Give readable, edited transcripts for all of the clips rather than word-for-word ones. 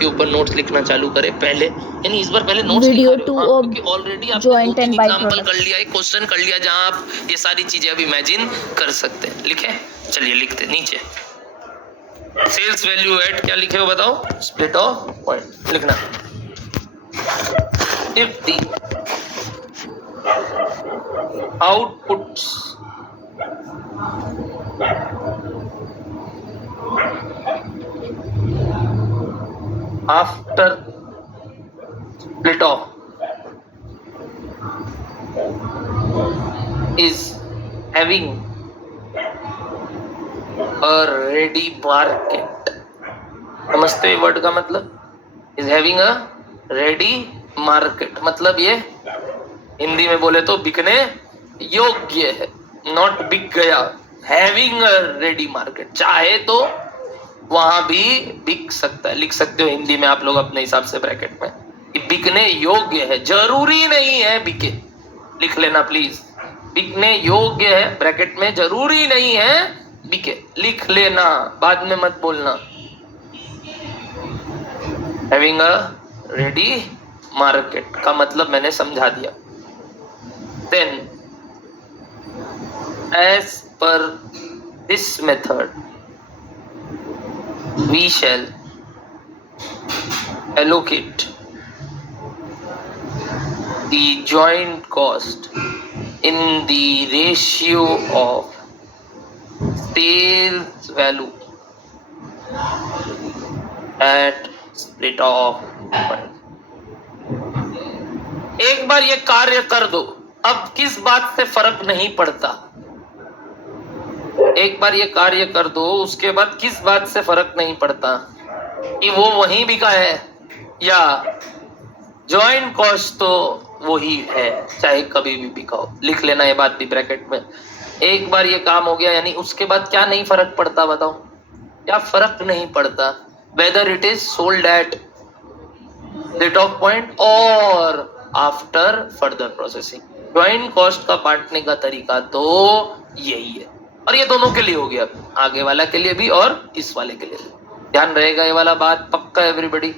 के ऊपर नोट्स लिखना चालू करें पहले, यानी इस बार पहले नोट्स वीडियो लिखा 2 रहे हो, ऑफ क्योंकि ऑलरेडी आपने joint 2-3 and by example product. कर लिया, एक क्वेश्चन कर लिया जहां आप ये सारी चीजें अब इमेजिन कर सकते हैं। लिखे, चलिए लिखते नीचे। सेल्स वैल्यू एट क्या लिखे हो बताओ? स्प्लिट ऑफ पॉइंट लिखना। If the outputs after split off is having a ready market, समझते हो वर्ड का मतलब? is having a ready market मतलब ये हिंदी में बोले तो बिकने योग्य है, नॉट बिक गया। हैविंग अ रेडी मार्केट, चाहे तो वहां भी बिक सकता है, लिख सकते हो हिंदी में आप लोग अपने हिसाब से ब्रैकेट में, बिकने योग्य है, जरूरी नहीं है बिके, लिख लेना प्लीज। बिकने योग्य है ब्रैकेट में, जरूरी नहीं है बिके, लिख लेना, बाद में मत बोलना। हैविंग अ रेडी मार्केट का मतलब मैंने समझा दिया। Then, as per this method, we shall allocate the joint cost in the ratio of sales value at split off point. एक बार ये कार्य कर दो, अब किस बात से फर्क नहीं पड़ता। एक बार ये कार्य कर दो, उसके बाद किस बात से फर्क नहीं पड़ता कि वो वहीं बिका है या जॉइंट कॉस्ट तो वही है, चाहे कभी भी बिका हो। लिख लेना ये बात भी ब्रैकेट में। एक बार ये काम हो गया, यानी उसके बाद क्या नहीं फर्क पड़ता बताओ? क्या फर्क नहीं पड़ता? Whether it is sold at rate of point और after further processing. Joint cost का बांटने का तरीका तो यही है, और ये दोनों के लिए हो गया, आगे वाला के लिए भी और इस वाले के लिए। ध्यान रहेगा ये वाला बात, पक्का एवरीबॉडी?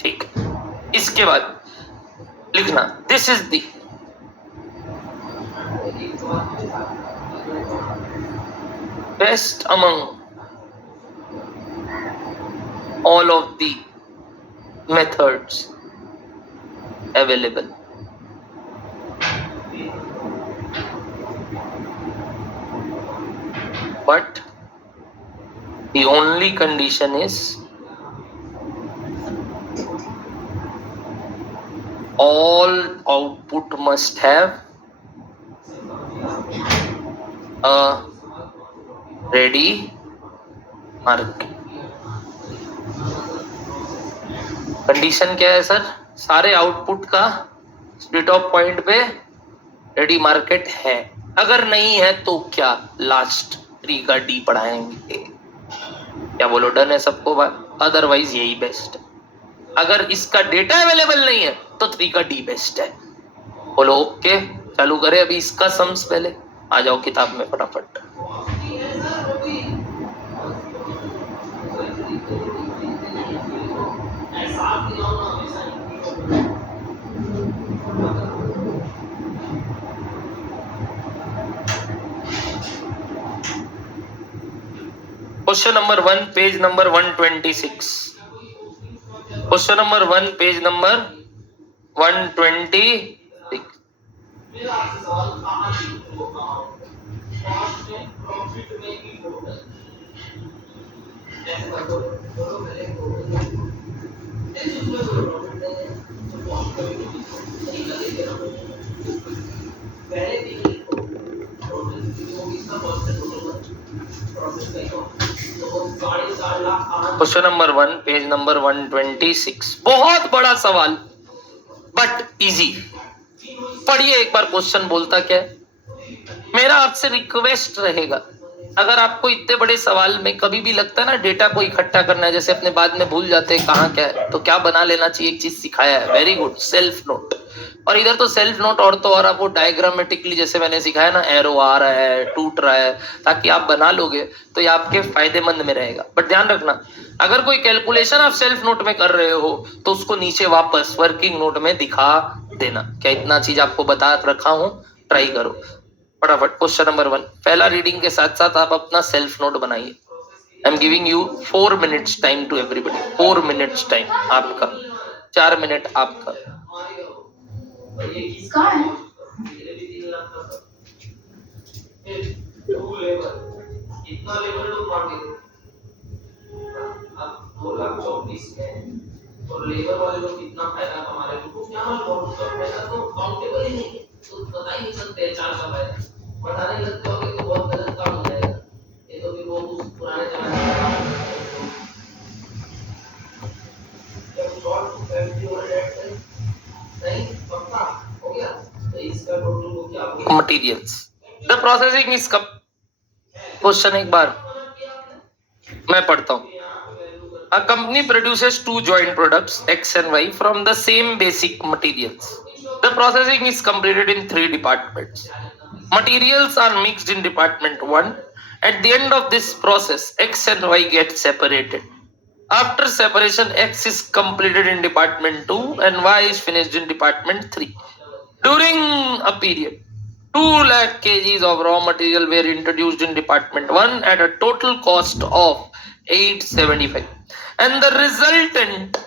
ठीक। इसके बाद लिखना, this is the best among all of the methods available. But the only condition is all output must have a ready market. Condition क्या है सर? सारे आउटपुट का स्प्लिट ऑफ पॉइंट पे रेडी मार्केट है, अगर नहीं है तो क्या? लास्ट 3 का डी पढ़ाएंगे। क्या बोलो, डन है सबको बात? अदरवाइज यही बेस्ट। अगर इसका डेटा अवेलेबल नहीं है तो 3 का डी बेस्ट है। बोलो ओके, चालू करें अभी इसका सम्स। पहले आ जाओ किताब में फटाफट। Question number 1 page number 126। Question number 1 page number 126। Question number 1 page number 126। बहुत बड़ा सवाल बट इजी। पढ़िए एक बार क्वेश्चन बोलता क्या है। मेरा आपसे रिक्वेस्ट रहेगा, अगर आपको इतने बड़े सवाल में कभी भी लगता है ना डेटा को इकट्ठा करना है, जैसे अपने बाद में भूल जाते हैं कहाँ क्या है, तो क्या बना लेना चाहिए, एक चीज सिखाया है, वेरी गुड, सेल्फ नोट। और इधर तो सेल्फ नोट और तो और आप वो डायग्रामेटिकली जैसे मैंने सिखाया ना, एरो आ रहा है, टूट रहा है, ताकि आप बना लोगे तो ये आपके फायदेमंद में रहेगा। बट ध्यान रखना, अगर कोई कैलकुलेशन आप सेल्फ नोट में कर रहे हो तो उसको नीचे वापस वर्किंग नोट में दिखा देना। क्या इतना चीज आपको बता रखा हूं, ट्राई करो फटाफट। क्वेश्चन नंबर 1, पहला रीडिंग के साथ साथ आप अपना सेल्फ नोट बनाइए। I am giving you 4 minutes time to everybody, 4 minutes time आपका, 4 मिनट आपका। दो लाख 24 में और लेबर वाले लोग कितना फायदा कमा रहे हैं, क्या मालूम, पैसा तो काउंटेबल ही नहीं है, तो बता ही नहीं सकते 4 का फायदा। बताने लगते हो तो बहुत गलत काम हो जाएगा। ये तो फिर वो उस पुराने जमाने का काम है। जब शॉर्ट फैमिली और डेट नहीं पक्का हो गया तो इसका टोटल को क्या बोलते हैं, मटेरियल्स। द प्रोसेसिंग इज कब, क्वेश्चन एक बार मैं पढ़ता हूं। A company produces 2 joint products X and Y from the same basic materials. The processing is completed in 3 departments. Materials are mixed in department 1. At the end of this process, X and Y get separated. After separation, X is completed in department 2 and Y is finished in department 3. During a period, 2 lakh kgs of raw material were introduced in department 1 at a total cost of 875. And the resultant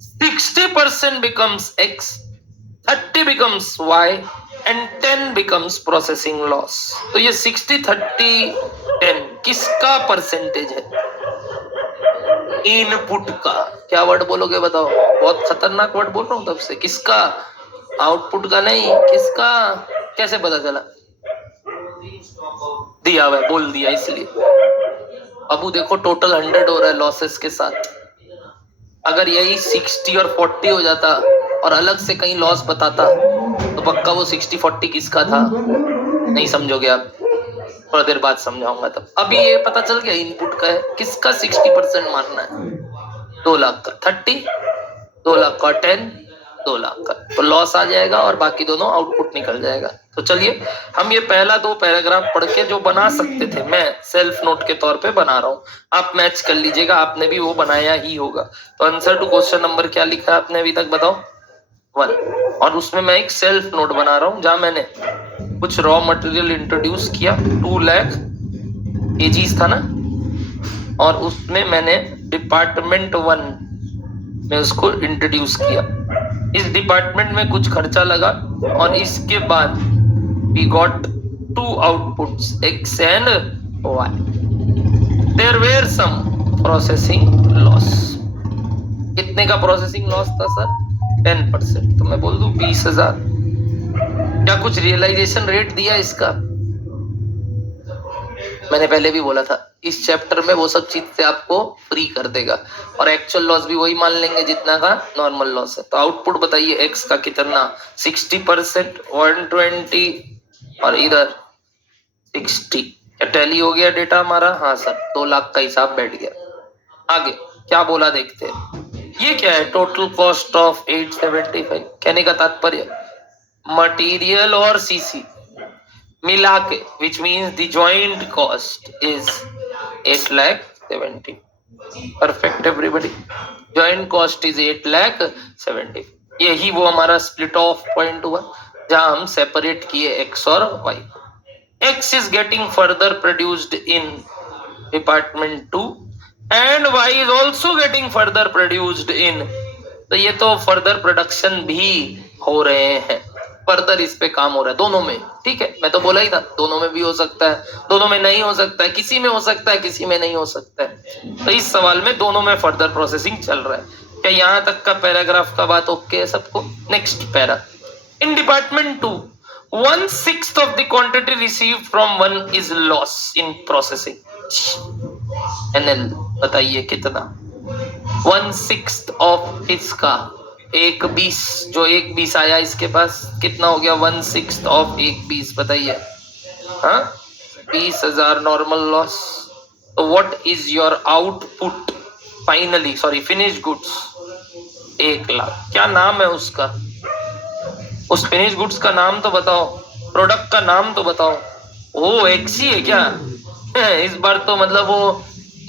60% becomes X, 30 becomes Y and 10 becomes processing loss. तो ये 60, 30, 10 किसका percentage है? Input का। क्या word बोलोगे बताओ? बहुत खतरनाक वर्ड बोल रहा हूं तब से। किसका? आउटपुट का नहीं, किसका? कैसे पता चला? दिया हुआ है, बोल दिया इसलिए। अबू देखो टोटल 100 हो रहा है लॉसेस के साथ। अगर यही 60 और 40 हो जाता और अलग से कहीं लॉस बताता तो पक्का वो 60-40 किसका था? नहीं समझोगे आप, थोड़ा देर बाद समझाऊंगा तब। अभी ये पता चल गया इनपुट का है, किसका 60% मानना है? 2 लाख का 30, 2 लाख का 10, 2 लाख का, तो लॉस आ जाएगा और बाकी दोनों आउटपुट निकल जाएगा। तो चलिए हम ये पहला 2 पैराग्राफ पढ़ के जो बना सकते थे, मैं सेल्फ नोट के तौर पे बना रहा हूँ, आप मैच कर लीजिएगा, आपने भी वो बनाया ही होगा। तो आंसर टू क्वेश्चन नंबर क्या लिखा है आपने अभी तक बताओ? 1। और उसमें मैं एक सेल्फ नोट बना रहा हूँ जहां मैंने कुछ रॉ मटेरियल इंट्रोड्यूस किया, 2 लाख केजीज था ना, और उसमें मैंने डिपार्टमेंट 1 में उसको इंट्रोड्यूस किया। इस डिपार्टमेंट में कुछ खर्चा लगा और इसके बाद we got 2 outputs X and Y. There were some processing loss. कितने का प्रोसेसिंग लॉस था सर? 10%। तो मैं बोल दूं 20,000। क्या कुछ रियलाइजेशन रेट दिया इसका? मैंने पहले भी बोला था इस चैप्टर में वो सब चीज से आपको फ्री कर देगा, और एक्चुअल लॉस भी वही मान लेंगे जितना का नॉर्मल लॉस है। तो आउटपुट बताइए एक्स का कितना? 60%, 120 और इधर 60। क्या टैली हो गया डेटा हमारा? हाँ सर, 2 लाख का हिसाब बैठ गया। आगे क्या बोला देखते हैं। ये क्या है? Total cost of 875। कहने का तात्पर्य मटेरियल और सीसी मिला के, which means the joint cost is 8,70,000। Perfect everybody, joint cost is 8,70,000। यही वो हमारा स्प्लिट ऑफ पॉइंट हुआ जहां हम सेपरेट किए एक्स और y. X is getting further produced in department 2 and y is also getting further produced in, तो ये तो फर्दर प्रोडक्शन भी हो रहे हैं, फर्दर इस पे काम हो रहा है दोनों में। ठीक है, मैं तो बोला ही था दोनों में भी हो सकता है, दोनों में नहीं हो सकता है, किसी में हो सकता है, किसी में नहीं हो सकता है। तो इस सवाल में दोनों में फर्दर प्रोसेसिंग चल रहा है। क्या यहाँ तक का पैराग्राफ का बात ओके है सबको? Next para. In department 2 1/6 of the quantity received from 1 is loss in processing. NL बताइए कितना? 1/6 of इसका 1/20, जो 1/20 आया इसके पास कितना हो गया? 1/6 of 1/20 बताइए। हाँ, 20,000 नॉर्मल लॉस। तो what is your output finally, sorry finish goods? 1 lakh. क्या नाम है उसका? उस फिनिश गुड्स का नाम तो बताओ, प्रोडक्ट का नाम तो बताओ। ओ एक्सी है क्या? इस बार तो मतलब वो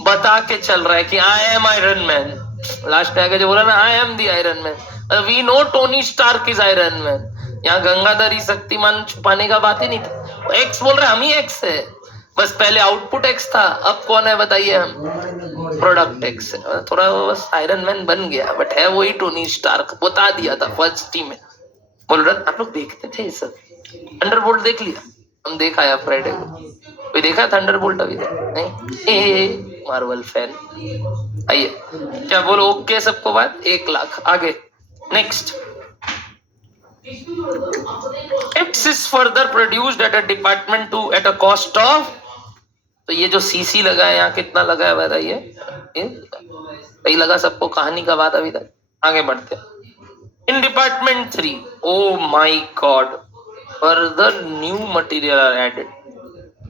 बता के चल रहा है कि I am Iron Man. Last में आके जो बोला ना, I am the Iron Man, we know Tony Stark is Iron Man. यहाँ गंगाधरी शक्तिमान छुपाने का बात ही नहीं था। एक्स बोल रहे हम ही एक्स है, बस पहले आउटपुट एक्स था, अब कौन है बताइए? हम प्रोडक्ट एक्स है। थोड़ा वो बस आयरन मैन बन गया, बट है वही टोनी स्टार्क, बता दिया था फर्स्ट टीम में। बोल रहे आप लोग देखते थे ये सब? थंडरबोल्ट देख लिया? हम देखा है फ्राइडे को। कोई देखा थंडरबोल्ट अभी तक? नहीं। Marvel fan. आइए, क्या बोलो? ओके सबको बात? 1 लाख। आगे next. X is further produced at a department to at a cost of, तो ये जो सीसी लगा है यहाँ कितना लगा है बताइए? सही लगा सबको? कहानी का बात अभी तक? आगे बढ़ते हैं। In department 3, oh my god, further new material are added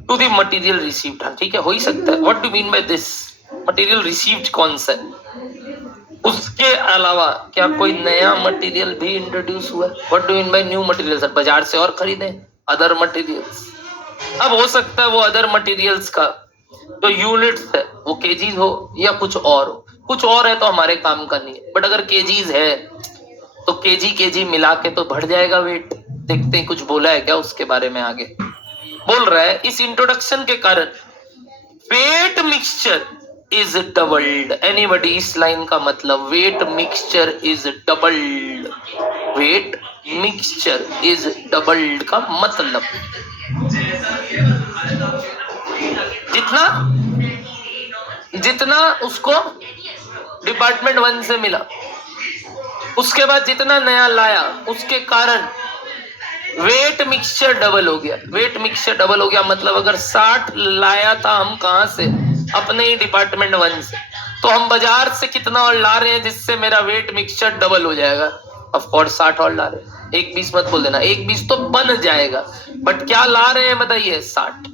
to the material received। हाँ ठीक है, हो ही सकता है। What do you mean by this? Material received कौन सा है? उसके अलावा क्या कोई नया मटेरियल भी इंट्रोड्यूस हुआ? What do mean by new material? Sir बाजार से और खरीदे अदर मटेरियल्स। अब हो सकता है वो अदर मटेरियल्स का जो यूनिट्स है वो केजीज हो या कुछ और हो। कुछ और है तो हमारे काम का नहीं है, बट अगर केजीज है तो केजी मिला के तो बढ़ जाएगा वेट। देखते हैं कुछ बोला है क्या उसके बारे में आगे। बोल रहा है इस इंट्रोडक्शन के कारण weight mixture is doubled. Anybody? इस लाइन का मतलब weight mixture is doubled. Weight mixture is doubled का मतलब जितना उसको डिपार्टमेंट 1 से मिला, उसके बाद जितना नया लाया उसके कारण वेट मिक्सचर डबल हो गया। वेट मिक्सचर डबल हो गया मतलब अगर 60 लाया था हम कहां से? अपने ही डिपार्टमेंट 1 से, तो हम बाजार से कितना और ला रहे हैं जिससे मेरा वेट मिक्सचर डबल हो जाएगा? ऑफ कोर्स 60 और ला रहे हैं। 120 मत बोल देना, 120 तो बन जाएगा, बट क्या ला रहे हैं बताइए? 60।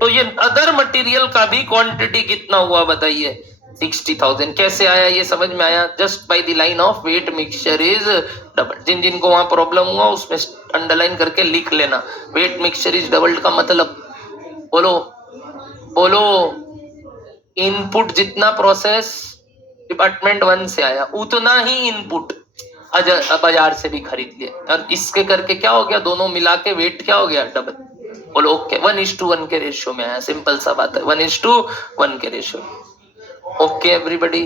तो ये अदर मटेरियल का भी क्वांटिटी कितना हुआ बताइए? 60,000। कैसे आया ये समझ में आया? Just by the line of weight mixture is double. जिन जिनको वहां प्रॉब्लम हुआ उसमें अंडरलाइन करके लिख लेना, वेट मिक्सचर इज डबल्ड का मतलब। बोलो बोलो। इनपुट जितना प्रोसेस डिपार्टमेंट 1 से आया उतना ही इनपुट बाजार से भी खरीद लिया, और इसके करके क्या हो गया? दोनों मिला के वेट क्या हो गया? डबल। बोलो ओके। 1:1 के रेशियो में आया। सिंपल सा बात है, 1:1 के रेशियो। Okay everybody.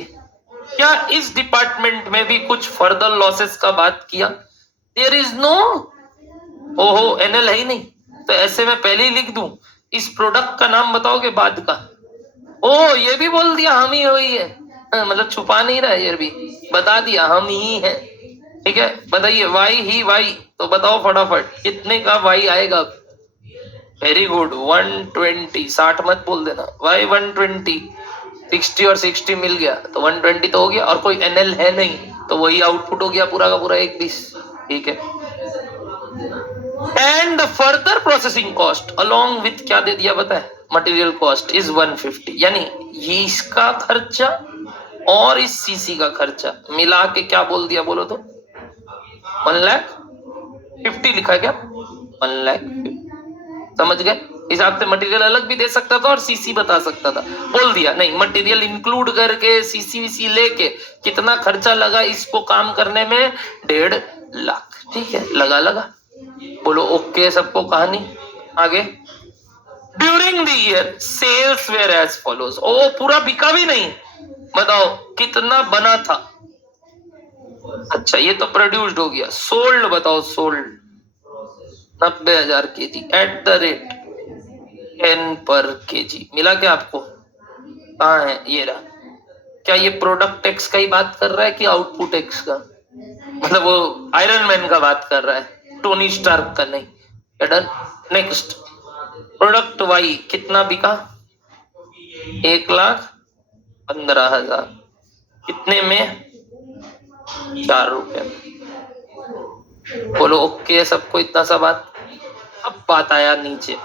क्या इस डिपार्टमेंट में भी कुछ फर्दर लॉसेस का बात किया? There is no. ओहो, एनएल है ही नहीं, तो ऐसे में पहले ही लिख दूं। इस प्रोडक्ट का नाम बताओगे बाद का? ओ ये भी बोल दिया हम ही हुई है, मतलब छुपा नहीं रहा, ये भी बता दिया हम ही है। ठीक है, बताइए वाई ही वाई, तो बताओ फटाफट कितने का वाई आएगा? Very good, 120। 60 मत बोल देना। वाई 120, 60 और 60 मिल गया तो 120 तो हो गया, और कोई एनएल है नहीं तो वही आउटपुट हो गया पूरा का पूरा 120। ठीक है। And the further processing cost along with क्या दे दिया पता है? मटेरियल कॉस्ट इज 150, यानी ये इसका खर्चा और इस सीसी का खर्चा मिला के क्या बोल दिया? बोलो तो 1,50,000 लिखा क्या? 1,50,000। समझ गए? हिसाब से मटेरियल अलग भी दे सकता था और सीसी बता सकता था। बोल दिया नहीं, मटेरियल इंक्लूड करके सीसी वीसी लेके कितना खर्चा लगा इसको काम करने में? 1.5 लाख। ठीक है, लगा। बोलो ओके सबको कहानी? आगे। During the year sales were as follows. ओ पूरा बिका भी नहीं, बताओ कितना बना था? अच्छा ये तो प्रोड्यूस्ड हो गया। सोल्ड बताओ, sold 90,000 kg at the rate 10 पर kg। मिला क्या आपको? कहाँ है? ये रहा। क्या ये प्रोडक्ट एक्स का ही बात कर रहा है कि आउटपुट एक्स का? मतलब वो आयरन मैन का बात कर रहा है, टोनी स्टार्क का नहीं। डन। नेक्स्ट, प्रोडक्ट वाई कितना बिका? 1,15,000। कितने में? 4 रुपए। बोलो ओके सबको इतना सा बात? अब बात आया नीचे।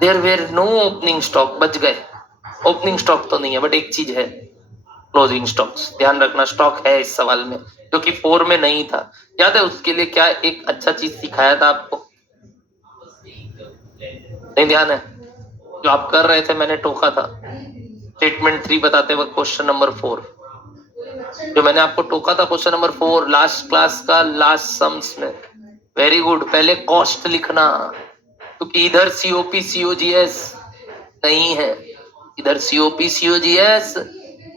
There were no opening stock. बच गए। ओपनिंग स्टॉक तो नहीं है, बट एक चीज है, क्लोजिंग स्टॉक्स, ध्यान रखना स्टॉक है इस सवाल में, जो कि 4 में नहीं था। याद है उसके लिए क्या एक अच्छा चीज सिखाया था आपको? नहीं ध्यान है? जो आप कर रहे थे मैंने टोका था स्टेटमेंट 3 बताते वक्त क्वेश्चन नंबर 4, जो मैंने आपको टोका था क्वेश्चन नंबर 4 लास्ट क्लास का लास्ट सम्स में। वेरी गुड, पहले कॉस्ट लिखना, क्योंकि इधर सीओपी सीओजीएस नहीं है, इधर सीओपी सीओजीएस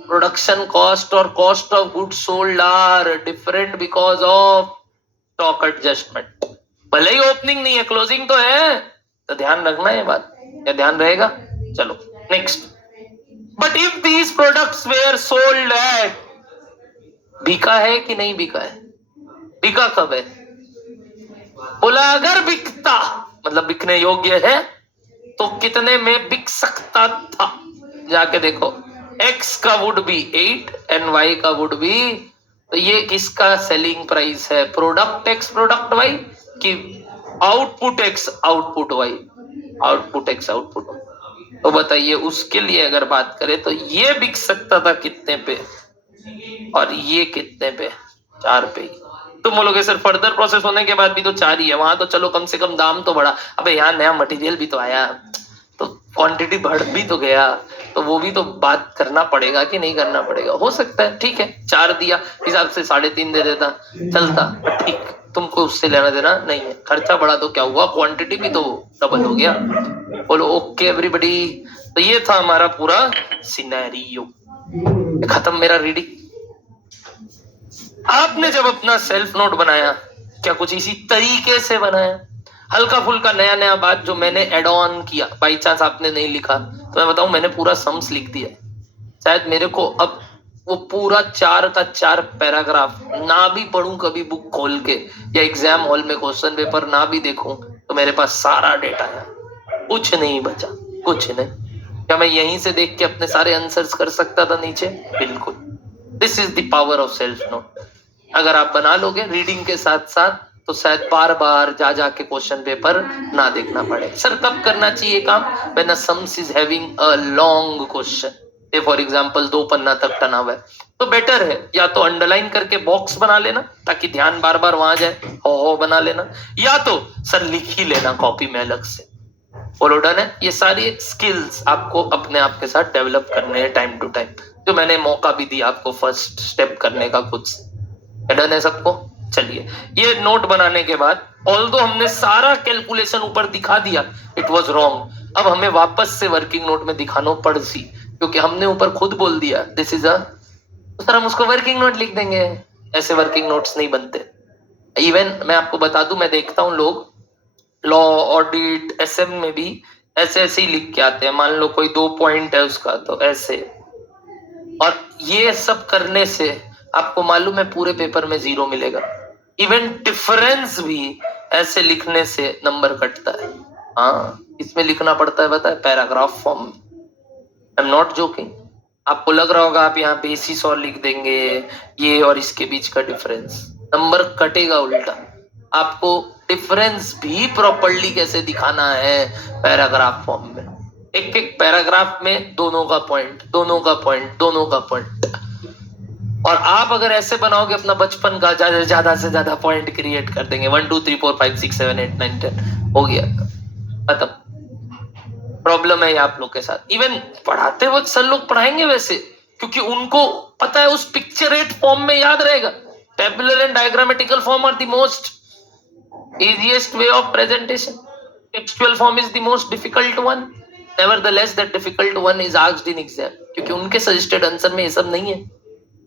प्रोडक्शन कॉस्ट और cost of good sold are different because of stock adjustment. भले ही ओपनिंग नहीं है क्लोजिंग तो है, तो ध्यान रखना ये बात, क्या ध्यान रहेगा? चलो next. But if these products were sold at, बिका है कि नहीं बिका है? बिका कब है? बोला अगर बिकता मतलब बिकने योग्य है तो कितने में बिक सकता था? जाके देखो, x का वुड बी 8 एंड y का वुड बी, तो ये किसका सेलिंग प्राइस है? प्रोडक्ट x प्रोडक्ट y कि output x output y? Output x output y। तो बताइए उसके लिए अगर बात करें तो ये बिक सकता था कितने पे और ये कितने पे? 4 पे। तुम बोलोगे सर फर्दर प्रोसेस होने के बाद भी तो 4 ही है, वहां तो चलो कम से कम दाम तो बढ़ा। अबे यहाँ नया मटेरियल भी तो आया, तो क्वांटिटी बढ़ भी तो गया, तो वो भी तो बात करना पड़ेगा कि नहीं करना पड़ेगा? हो सकता है, ठीक है 4 दिया, हिसाब से 3.5 दे देता चलता, ठीक, तुमको उससे लेना देना नहीं है। खर्चा बढ़ा तो क्या हुआ, क्वांटिटी भी तो डबल हो गया। बोलो ओके एवरीबॉडी। तो ये था हमारा पूरा सिनेरियो, खत्म मेरा रीडिंग। आपने जब अपना सेल्फ नोट बनाया, क्या कुछ इसी तरीके से बनाया? हल्का फुल्का नया नया बात जो मैंने एड ऑन किया, बाई चांस आपने नहीं लिखा तो मैं बताऊं मैंने पूरा सम्स लिख दिया। शायद मेरे को अब वो पूरा 4 का 4 पैराग्राफ ना भी पढ़ूं कभी बुक खोल के, या एग्जाम हॉल में क्वेश्चन पेपर ना भी देखूं, तो मेरे पास सारा डेटा है, कुछ नहीं बचा, कुछ नहीं। क्या मैं यहीं से देख के अपने सारे आंसर्स कर सकता था नीचे? बिल्कुल। This is the power of self note. अगर आप बना लोगे रीडिंग के साथ साथ तो शायद बार बार जा जाके क्वेश्चन पेपर ना देखना पड़े। सर कब करना चाहिए काम? When a sums is having a long question, for example 2 पन्ना तक टना हुआ है, तो बेटर है या तो अंडरलाइन करके बॉक्स बना लेना ताकि ध्यान बार बार वहां जाए, हो बना लेना, या तो सर लिख ही लेना कॉपी में अलग से। फॉलो डन है? ये सारी स्किल्स आपको अपने आप के साथ डेवलप करने हैं टाइम टू टाइम, जो मैंने मौका भी दिया आपको फर्स्ट स्टेप करने का खुद से। डन है सबको? चलिए, ये नोट बनाने के बाद ऑल्दो हमने सारा कैलकुलेशन ऊपर दिखा दिया, इट वाज रॉन्ग, अब हमें वापस से वर्किंग नोट में दिखाना पड़ सी, क्योंकि हमने ऊपर खुद बोल दिया दिस इज अ, तो सर हम उसको वर्किंग नोट लिख देंगे। ऐसे वर्किंग नोट्स नहीं बनते। इवन मैं आपको बता दूं, मैं देखता हूं लोग लॉ ऑडिट एसएम में भी ऐसे ऐसे ही लिख के आते हैं। मान लो कोई 2 पॉइंट है उसका तो ऐसे, और ये सब करने से आपको मालूम है पूरे पेपर में 0 मिलेगा। इवन डिफरेंस भी ऐसे लिखने से नंबर कटता है। हाँ, इसमें लिखना पड़ता है, पता है, पैराग्राफ फॉर्म में। I am not joking. आपको लग रहा होगा आप यहाँ बेसिस और लिख देंगे, ये और इसके बीच का डिफरेंस, नंबर कटेगा उल्टा। आपको डिफरेंस भी प्रॉपर्ली कैसे दिखाना है पैराग्राफ फॉर्म में, एक एक पैराग्राफ में दोनों का पॉइंट, दोनों का पॉइंट, दोनों का पॉइंट। और आप अगर ऐसे बनाओगे अपना बचपन का, ज्यादा से ज्यादा पॉइंट क्रिएट कर देंगे, 1 2 3 4 5 6 7 8 9 10 हो गया, खत्म। प्रॉब्लम है आप लोग के साथ। इवन पढ़ाते वक्त सर लोग पढ़ाएंगे वैसे, क्योंकि उनको पता है उस पिक्चरेट फॉर्म में याद रहेगा। Tabular and diagrammatical form are the most easiest way of presentation. Textual form is the most difficult one. Nevertheless, that difficult one is asked in exam. क्योंकि उनके suggested answer में ये सब नहीं है।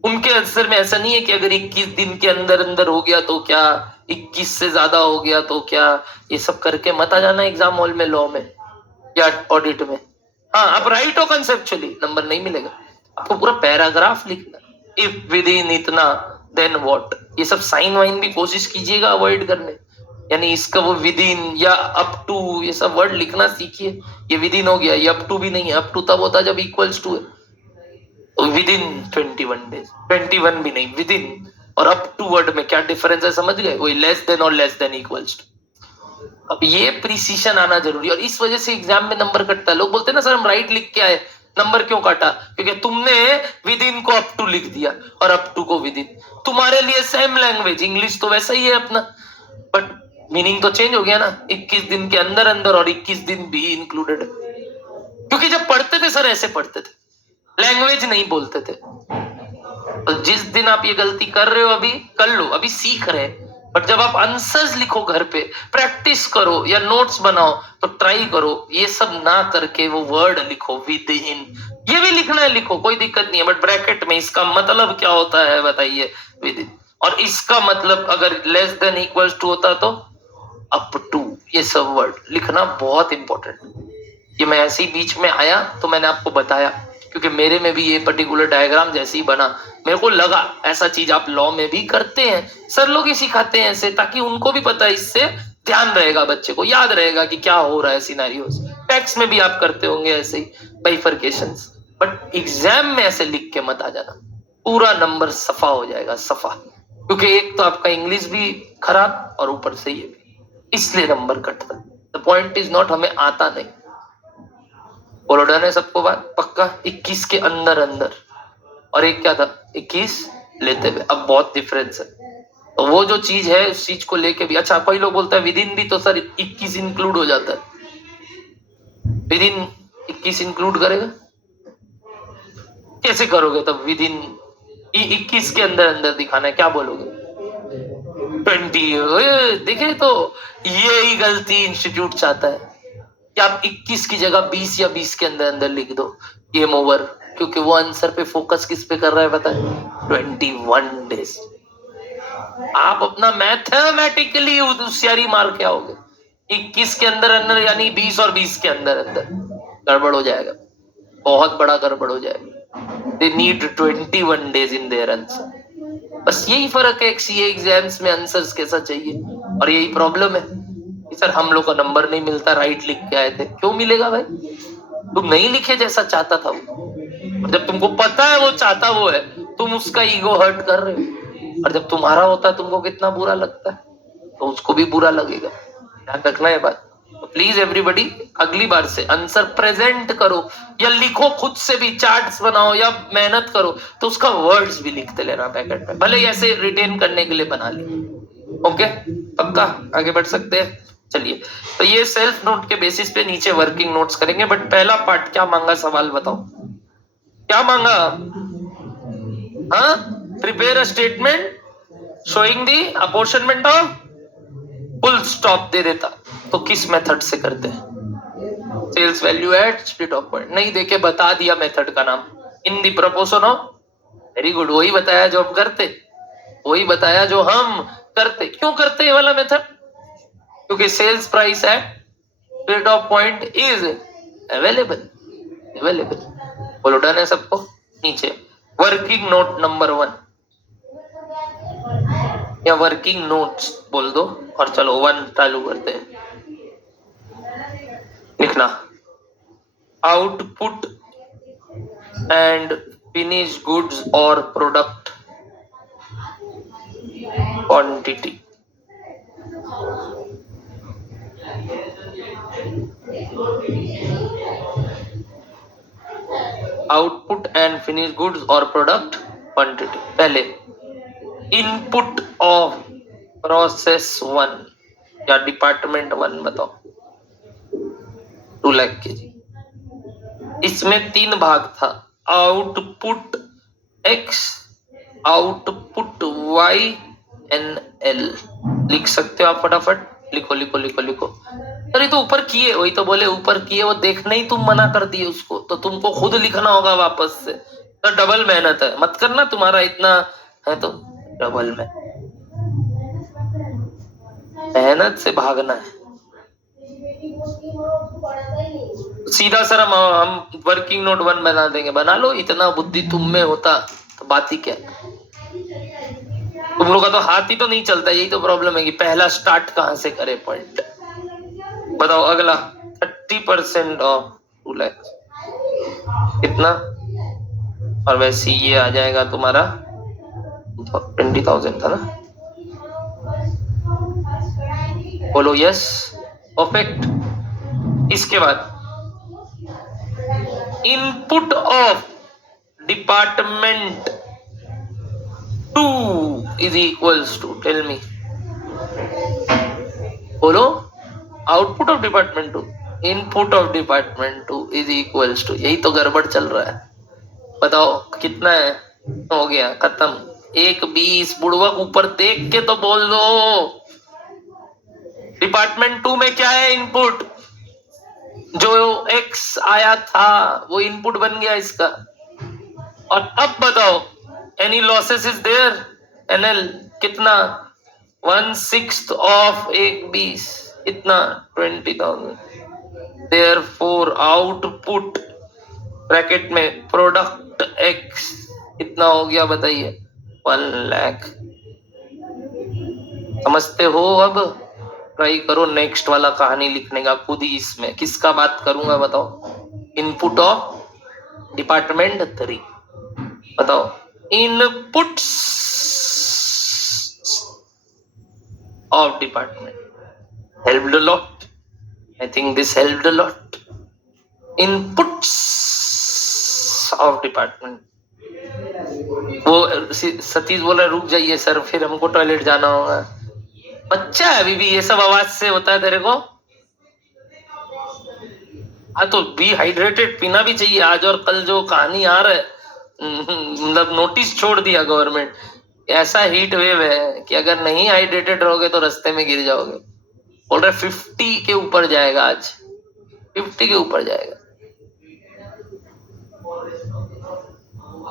उनके आंसर में ऐसा नहीं है कि अगर 21 दिन के अंदर अंदर हो गया तो क्या, 21 से ज्यादा हो गया तो क्या। ये सब करके मत आ जाना एग्जाम हॉल में, लॉ में या ऑडिट में। हाँ, आप राइट हो कंसेप्चुअली, नंबर नहीं मिलेगा। आपको पूरा पैराग्राफ लिखना, इफ विद इन इतना देन व्हाट, ये सब साइन वाइन भी कोशिश कीजिएगा अवॉइड करने। यानी इसका वो विद इन या अप टू, ये सब वर्ड लिखना सीखिए। ये विद इन हो गया, ये अप टू भी नहीं है। अप टू तब होता जब इक्वल्स टू है। विद इन 21 डेज, 21 भी नहीं, विद इन और अप टू वर्ड में क्या डिफरेंस है समझ गए? वही लेस देन और लेस देन इक्वल्स टू। अब ये प्रिसीशन आना जरूरी है, और इस वजह से एग्जाम में नंबर कटता है। लोग बोलते हैं ना सर हम राइट लिख के आए, नंबर क्यों काटा? क्योंकि तुमने विद इन को अप टू लिख दिया और अप टू को विद इन। तुम्हारे लिए सेम लैंग्वेज, इंग्लिश तो वैसा ही है अपना, बट मीनिंग तो चेंज हो गया ना। 21 दिन के अंदर अंदर और 21 दिन भी इंक्लूडेड, क्योंकि जब पढ़ते थे सर ऐसे पढ़ते थे, लैंग्वेज नहीं बोलते थे। तो जिस दिन आप ये गलती कर रहे हो अभी कर लो, अभी सीख रहे हैं, बट जब आप आंसर्स लिखो घर पे, प्रैक्टिस करो या नोट्स बनाओ, तो ट्राई करो ये सब ना करके वो वर्ड लिखो विद इन। ये भी लिखना है लिखो, कोई दिक्कत नहीं है, बट ब्रैकेट में इसका मतलब क्या होता है बताइए, विद इन। और इसका मतलब अगर लेस देन इक्वल्स टू होता तो अप टू। ये सब वर्ड लिखना बहुत इंपॉर्टेंट। ये मैं ऐसे ही बीच में आया तो मैंने आपको बताया, क्योंकि मेरे में भी ये पर्टिकुलर डायग्राम जैसे ही बना, मेरे को लगा ऐसा चीज आप लॉ में भी करते हैं, सर लोग ही सिखाते हैं ऐसे, ताकि उनको भी पता है, इससे ध्यान रहेगा, बच्चे को याद रहेगा कि क्या हो रहा है सिनेरियोस। टैक्स में भी आप करते होंगे ऐसे ही बाइफरकेशंस, बट एग्जाम में ऐसे लिख के मत आ जाना, पूरा नंबर सफा हो जाएगा, सफा। क्योंकि एक तो आपका इंग्लिश भी खराब और ऊपर से ये भी, इसलिए नंबर कटता। द पॉइंट इज नॉट हमें आता नहीं। बोलो डन है सबको बात पक्का? 21 के अंदर अंदर, और एक क्या था 21 लेते हुए। अब बहुत डिफरेंस है, तो वो जो चीज है उस चीज को लेके भी। अच्छा, कोई लोग बोलता है विद इन भी तो सर 21 इंक्लूड हो जाता है, विद इन 21 इंक्लूड करेगा? कैसे करोगे तब? विद इन 21 के अंदर अंदर दिखाना है, क्या बोलोगे? 20। देखे तो ये ही गलती इंस्टीट्यूट चाहता है कि आप 21 की जगह 20 या 20 के अंदर अंदर लिख दो, गेम ओवर। क्योंकि वो आंसर पे फोकस किस पे कर रहा है पता है? 21 डेज। आप अपना मैथमेटिकली होशियारी मार के आओगे, 21 के अंदर अंदर यानी 20 और 20 के अंदर अंदर, गड़बड़ हो जाएगा, बहुत बड़ा गड़बड़ हो जाएगा। They need 21 days in their answer. बस यही फर्क है सीए एग्जाम्स में आंसर्स कैसा चाहिए, और यही प्रॉब्लम है कि सर हम लोग का नंबर नहीं मिलता, राइट लिख के आए थे। क्यों मिलेगा भाई? तुम नहीं लिखे जैसा चाहता था वो, और जब तुमको पता है वो चाहता वो है, तुम उसका ईगो हर्ट कर रहे हो, और जब तुम्हारा होता है तुमको कितना बुरा लगता है, तो उसको भी बुरा लगेगा। ध्यान रखना है बात। तो प्लीज एवरीबॉडी, अगली बार से आंसर प्रेजेंट करो या लिखो, खुद से भी चार्ट्स बनाओ या मेहनत करो, तो उसका वर्ड्स भी लिखते लेना पैकेट में, भले ऐसे रिटेन करने के लिए बना ली। ओके पक्का? आगे बढ़ सकते हैं? चलिए, तो ये सेल्फ नोट के बेसिस पे नीचे वर्किंग नोट्स करेंगे। बट पहला पार्ट क्या मांगा, सवाल बताओ क्या मांगा? हाँ, prepare a statement showing the apportionment of, full stop दे देता तो किस मेथड से करते हैं? Sales value at split of point. नहीं देके बता दिया मेथड का नाम, in the proportion of. Very good, वही बताया जो हम करते, वही बताया जो हम करते। क्यों करते ये वाला मेथड? क्योंकि sales price at split of point is available. बोलो डन है सबको? नीचे वर्किंग नोट नंबर 1 या वर्किंग नोट्स बोल दो, और चलो 1 चालू करते हैं। लिखना आउटपुट एंड फिनिश गुड्स और product quantity. Output and finish goods और प्रोडक्ट क्वांटिटी। पहले इनपुट ऑफ प्रोसेस 1 या डिपार्टमेंट 1 बताओ, 2 लाख के जी। इसमें 3 भाग था, output x, output y and l। लिख सकते हो आप फटाफट, लिखो लिखो लिखो लिखो। अरे तो ऊपर किए, वही तो बोले ऊपर किए, वो देखना ही तुम मना कर दिए उसको, तो तुमको खुद लिखना होगा वापस से। तो डबल मेहनत है, मत करना, तुम्हारा इतना है तो डबल में मेहनत से भागना है। सीधा सर हम वर्किंग नोट 1 बना देंगे, बना लो, इतना बुद्धि तुम में होता तो बात ही क्या। तुम लोग का तो हाथ ही तो नहीं चलता, यही तो प्रॉब्लम है कि पहला स्टार्ट कहां से करे पॉइंट। बताओ अगला 30% ऑफ 2 लाख कितना, और वैसे ये आ जाएगा तुम्हारा 20,000 था ना। बोलो यस, परफेक्ट। इसके बाद input of department 2 is equals to, tell me, बोलो, output of department 2, input of department 2 is equals to, यही तो गड़बड़ चल रहा है। बताओ कितना है, हो गया खत्म। 1:20 बुड़वक, ऊपर देख के तो बोल दो। डिपार्टमेंट 2 में क्या है, इनपुट, जो x आया था वो इनपुट बन गया इसका। और अब बताओ any losses is there, NL कितना, 1/6 ऑफ 1/20, इतना 20,000। देयरफॉर आउटपुट ब्रैकेट में प्रोडक्ट x इतना हो गया, बताइए 1 लाख। समझते हो? अब ट्राई करो नेक्स्ट वाला कहानी लिखने का खुद ही। इसमें किसका बात करूंगा बताओ, इनपुट ऑफ डिपार्टमेंट 3, बताओ inputs of department, helped a lot, I think this helped a lot. Inputs of department, वो सतीश बोल रहा रुक जाइए सर, फिर हमको टॉयलेट जाना होगा। बच्चा है अभी भी, ये सब आवाज से होता है तेरे को? हाँ तो बी हाइड्रेटेड, पीना भी चाहिए। आज और कल जो कहानी आ रहा है, मतलब नोटिस छोड़ दिया गवर्नमेंट, ऐसा हीट वेव है कि अगर नहीं हाइड्रेटेड रहोगे तो रास्ते में गिर जाओगे। बोल रहे 50 के ऊपर जाएगा, आज 50 के ऊपर जाएगा।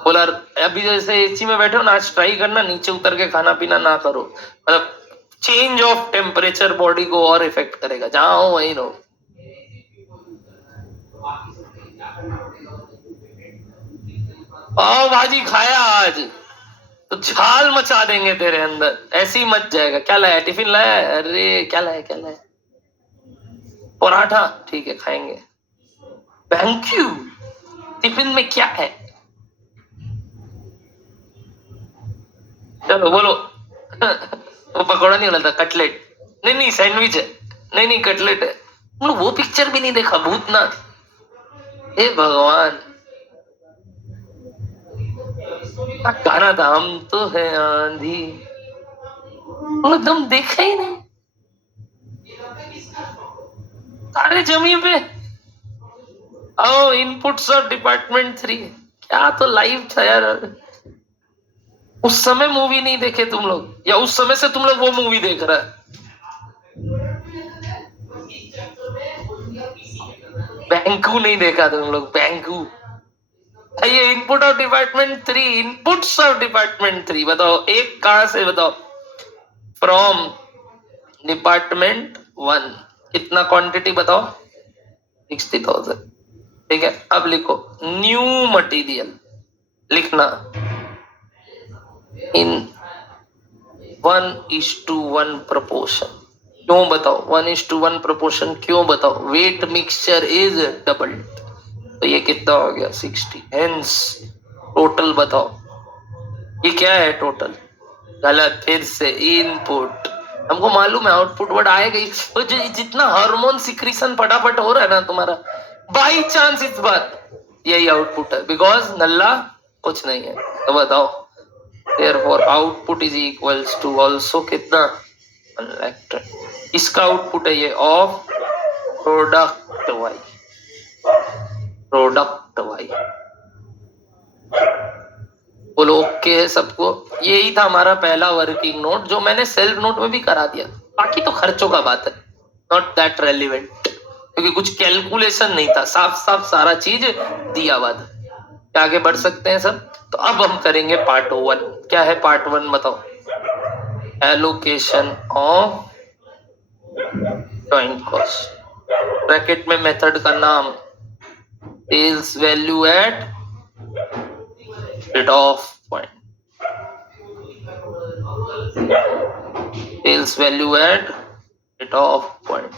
बोला अभी जैसे एसी में बैठे हो ना, आज ट्राई करना नीचे उतर के खाना पीना ना करो, मतलब चेंज ऑफ टेम्परेचर बॉडी को और इफेक्ट करेगा। जहां हो वहीं रहो। पाव भाजी खाया आज तो झाल मचा देंगे तेरे अंदर, ऐसे ही मच जाएगा। क्या लाया, टिफिन लाया? अरे क्या लाया, क्या लाया? पराठा, ठीक है खाएंगे। Thank you. टिफिन में क्या है? चलो बोलो। वो पकौड़ा नहीं बोला था, कटलेट। नहीं नहीं सैंडविच है, नहीं नहीं कटलेट है। तुम लोग वो पिक्चर भी नहीं देखा, भूतनाथ? हे भगवान, गाना था हम तो है आंधी, वो एकदम देखा ही नहीं। सारे जमी पे आओ, इनपुट्स ऑफ डिपार्टमेंट 3, क्या तो लाइव था यार। उस समय मूवी नहीं देखे तुम लोग, या उस समय से तुम लोग वो मूवी देख रहा है? बैंकू नहीं देखा तुम लोग, बैंकू। ये input of department 3, inputs of department 3, बताओ एक कहां से, बताओ फ्रॉम डिपार्टमेंट 1, कितना क्वांटिटी बताओ, 60,000। ठीक है, अब लिखो न्यू मटेरियल, लिखना इन 1:1 प्रोपोर्शन। क्यों बताओ 1:1 प्रोपोर्शन, क्यों बताओ? वेट मिक्सचर इज डबल्ड, तो ये कितना हो गया 60। हेंस टोटल बताओ, ये क्या है टोटल? गलत, फिर से इनपुट। हमको मालूम है आउटपुट वर्ड आएगा ही, तो जितना हार्मोन सिक्रीशन फटाफट हो रहा है ना तुम्हारा, बाई चांस इस बार यही आउटपुट है, बिकॉज नल्ला कुछ नहीं है। तो बताओ therefore output is equals to also कितना 1 लाख टन। इसका आउटपुट है ये of product Y, product Y. बोलो ओके है सबको? यही था हमारा पहला वर्किंग नोट, जो मैंने सेल्फ नोट में भी करा दिया। बाकी तो खर्चों का बात है, नॉट दैट रेलिवेंट, क्योंकि कुछ कैलकुलेशन नहीं था, साफ साफ सारा चीज दिया हुआ था। आगे बढ़ सकते हैं सब। तो अब हम करेंगे पार्ट 1। क्या है पार्ट 1 बताओ? Allocation of joint cost. Bracket में मेथड का नाम sales value at rate of point, sales value at rate of point.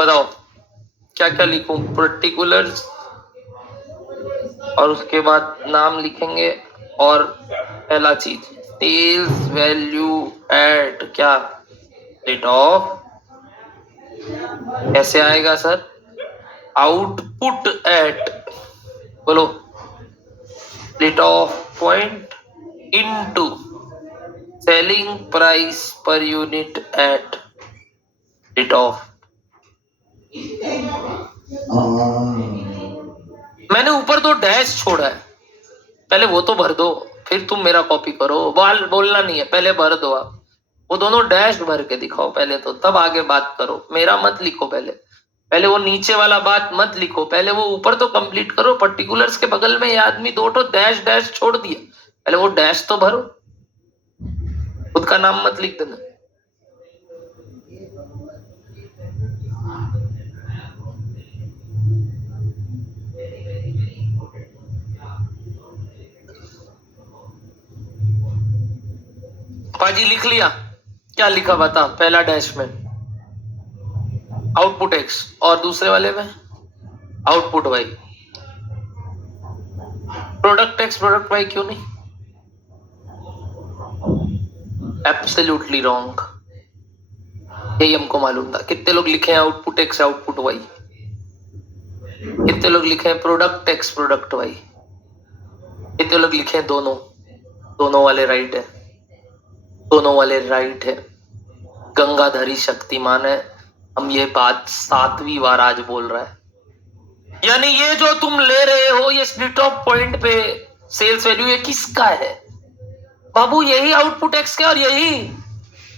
बताओ क्या क्या लिखूं? पर्टिकुलर्स और उसके बाद नाम लिखेंगे और पहला चीज सेल्स वैल्यू एट क्या रेट ऑफ कैसे आएगा सर? आउटपुट एट बोलो rate of point into selling price per unit eight rate of. मैंने ऊपर दो डैश छोड़ा है, पहले वो तो भर दो, फिर तुम मेरा कॉपी करो। बोलना नहीं है, पहले भर दो आप। वो दोनों डैश भर के दिखाओ पहले तो, तब आगे बात करो। मेरा मत लिखो पहले वो नीचे वाला बात मत लिखो, पहले वो ऊपर तो कंप्लीट करो। पर्टिकुलर्स के बगल में ये आदमी दो तो डैश डैश छोड़ दिया, पहले वो डैश तो भरो, खुद का नाम मत लिख देना। पाजी लिख लिया? क्या लिखा बता? पहला डैश में आउटपुट एक्स और दूसरे वाले में output Y. Product X product Y क्यों नहीं? एब्सोल्युटली रॉन्ग, यही हमको मालूम था। कितने लोग लिखे हैं आउटपुट एक्स आउटपुट वाई? कितने लोग लिखे हैं प्रोडक्ट एक्स प्रोडक्ट वाई? कितने लोग लिखे हैं दोनों? दोनों वाले राइट है, दोनों वाले राइट है। गंगाधरी शक्तिमान है। हम ये बात 7वीं बार आज बोल रहा है। यानी ये जो तुम ले रहे हो ये स्प्लिट ऑफ पॉइंट पे सेल्स वैल्यू, ये किसका है बाबू? यही आउटपुट एक्स का और यही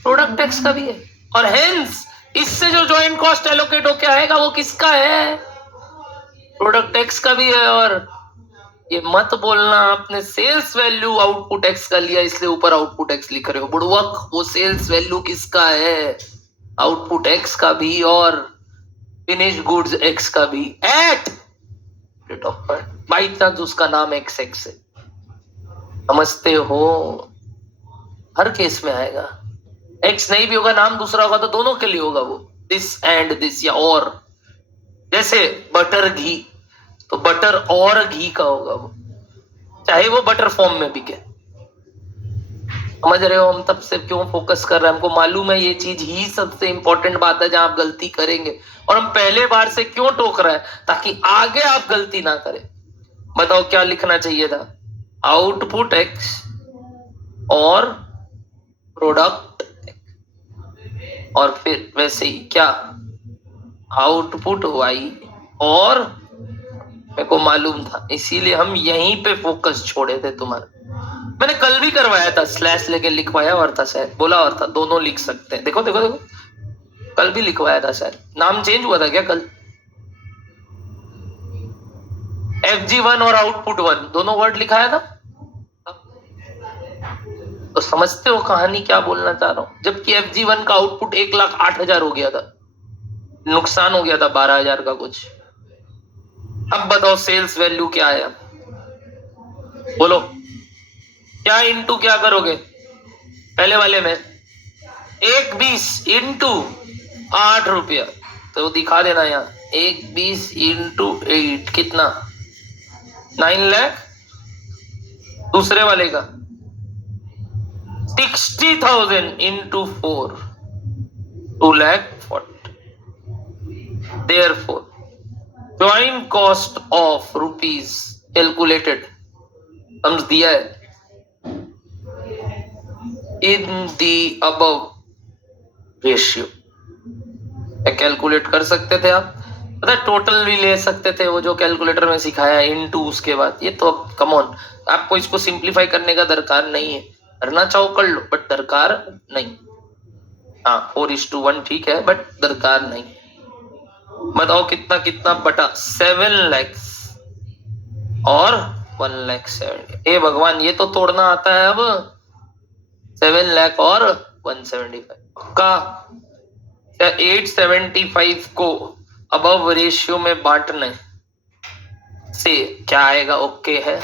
प्रोडक्ट एक्स का भी है। और हेंस इससे जो जॉइंट कॉस्ट एलोकेट होके आएगा वो किसका है? प्रोडक्ट एक्स का भी है। और ये मत बोलना आपने सेल्स वैल्यू आउटपुट एक्स का लिया इसलिए ऊपर आउटपुट एक्स लिख रहे हो। बुड़वक, वो सेल्स वैल्यू किसका है? आउटपुट एक्स का भी और फिनिश गुड्स एक्स का भी eight rate of point. By chance उसका नाम एक्स एक्स है, समझते हो? हर केस में आएगा। एक्स नहीं भी होगा, नाम दूसरा होगा तो दोनों के लिए होगा वो, दिस एंड दिस या और। जैसे बटर घी, तो बटर और घी का होगा वो, चाहे वो बटर फॉर्म में बिके। समझ रहे हो हम तब से क्यों फोकस कर रहे हैं? हमको मालूम है ये चीज ही सबसे इंपॉर्टेंट बात है जहां आप गलती करेंगे, और हम पहले बार से क्यों टोक रहे हैं? ताकि आगे आप गलती ना करें। बताओ क्या लिखना चाहिए था? आउटपुट एक्स और प्रोडक्ट एक्स, और फिर वैसे ही क्या आउटपुट वाई, और मेरे को मालूम था इसीलिए हम यहीं पे फोकस छोड़े थे तुम्हारा। मैंने कल भी करवाया था, स्लैश लेके लिखवाया और था शायद, बोला और था दोनों लिख सकते हैं। देखो देखो देखो, कल भी लिखवाया था शायद। नाम चेंज हुआ था क्या कल? FG1 और आउटपुट 1 दोनों वर्ड लिखाया था। तो समझते हो कहानी क्या बोलना चाह रहा हूं? जबकि FG1 का आउटपुट 1,08,000 हो गया था, नुकसान हो गया था 12,000 का कुछ। अब बताओ सेल्स वैल्यू क्या है? बोलो क्या इंटू क्या करोगे? पहले वाले में 1,20 इंटू 8 रुपया, तो दिखा देना यहाँ 1,20 इंटू 8 कितना? 9 लाख। दूसरे वाले का 60,000 into 4 2,40,000। Therefore joint cost of rupees calculated sums दिया है इन दी अबव रेशियो। कैलकुलेट कर सकते थे आप, पता है टोटल भी ले सकते थे, वो जो कैलकुलेटर में सिखाया इनटू उसके बाद। ये तो अब कम ऑन, आपको इसको सिंप्लीफाई करने का दरकार नहीं है। करना चाहो कर लो, बट दरकार नहीं। हाँ 4:1 ठीक है, बट दरकार नहीं। बताओ कितना कितना बटा 7 लाख और 1,70,000। ए भगवान, ये तो तोड़ना आता है अब। 7 लाख और 175 का 875 को अबव रेशियो में बांटने से क्या आएगा? ओके है,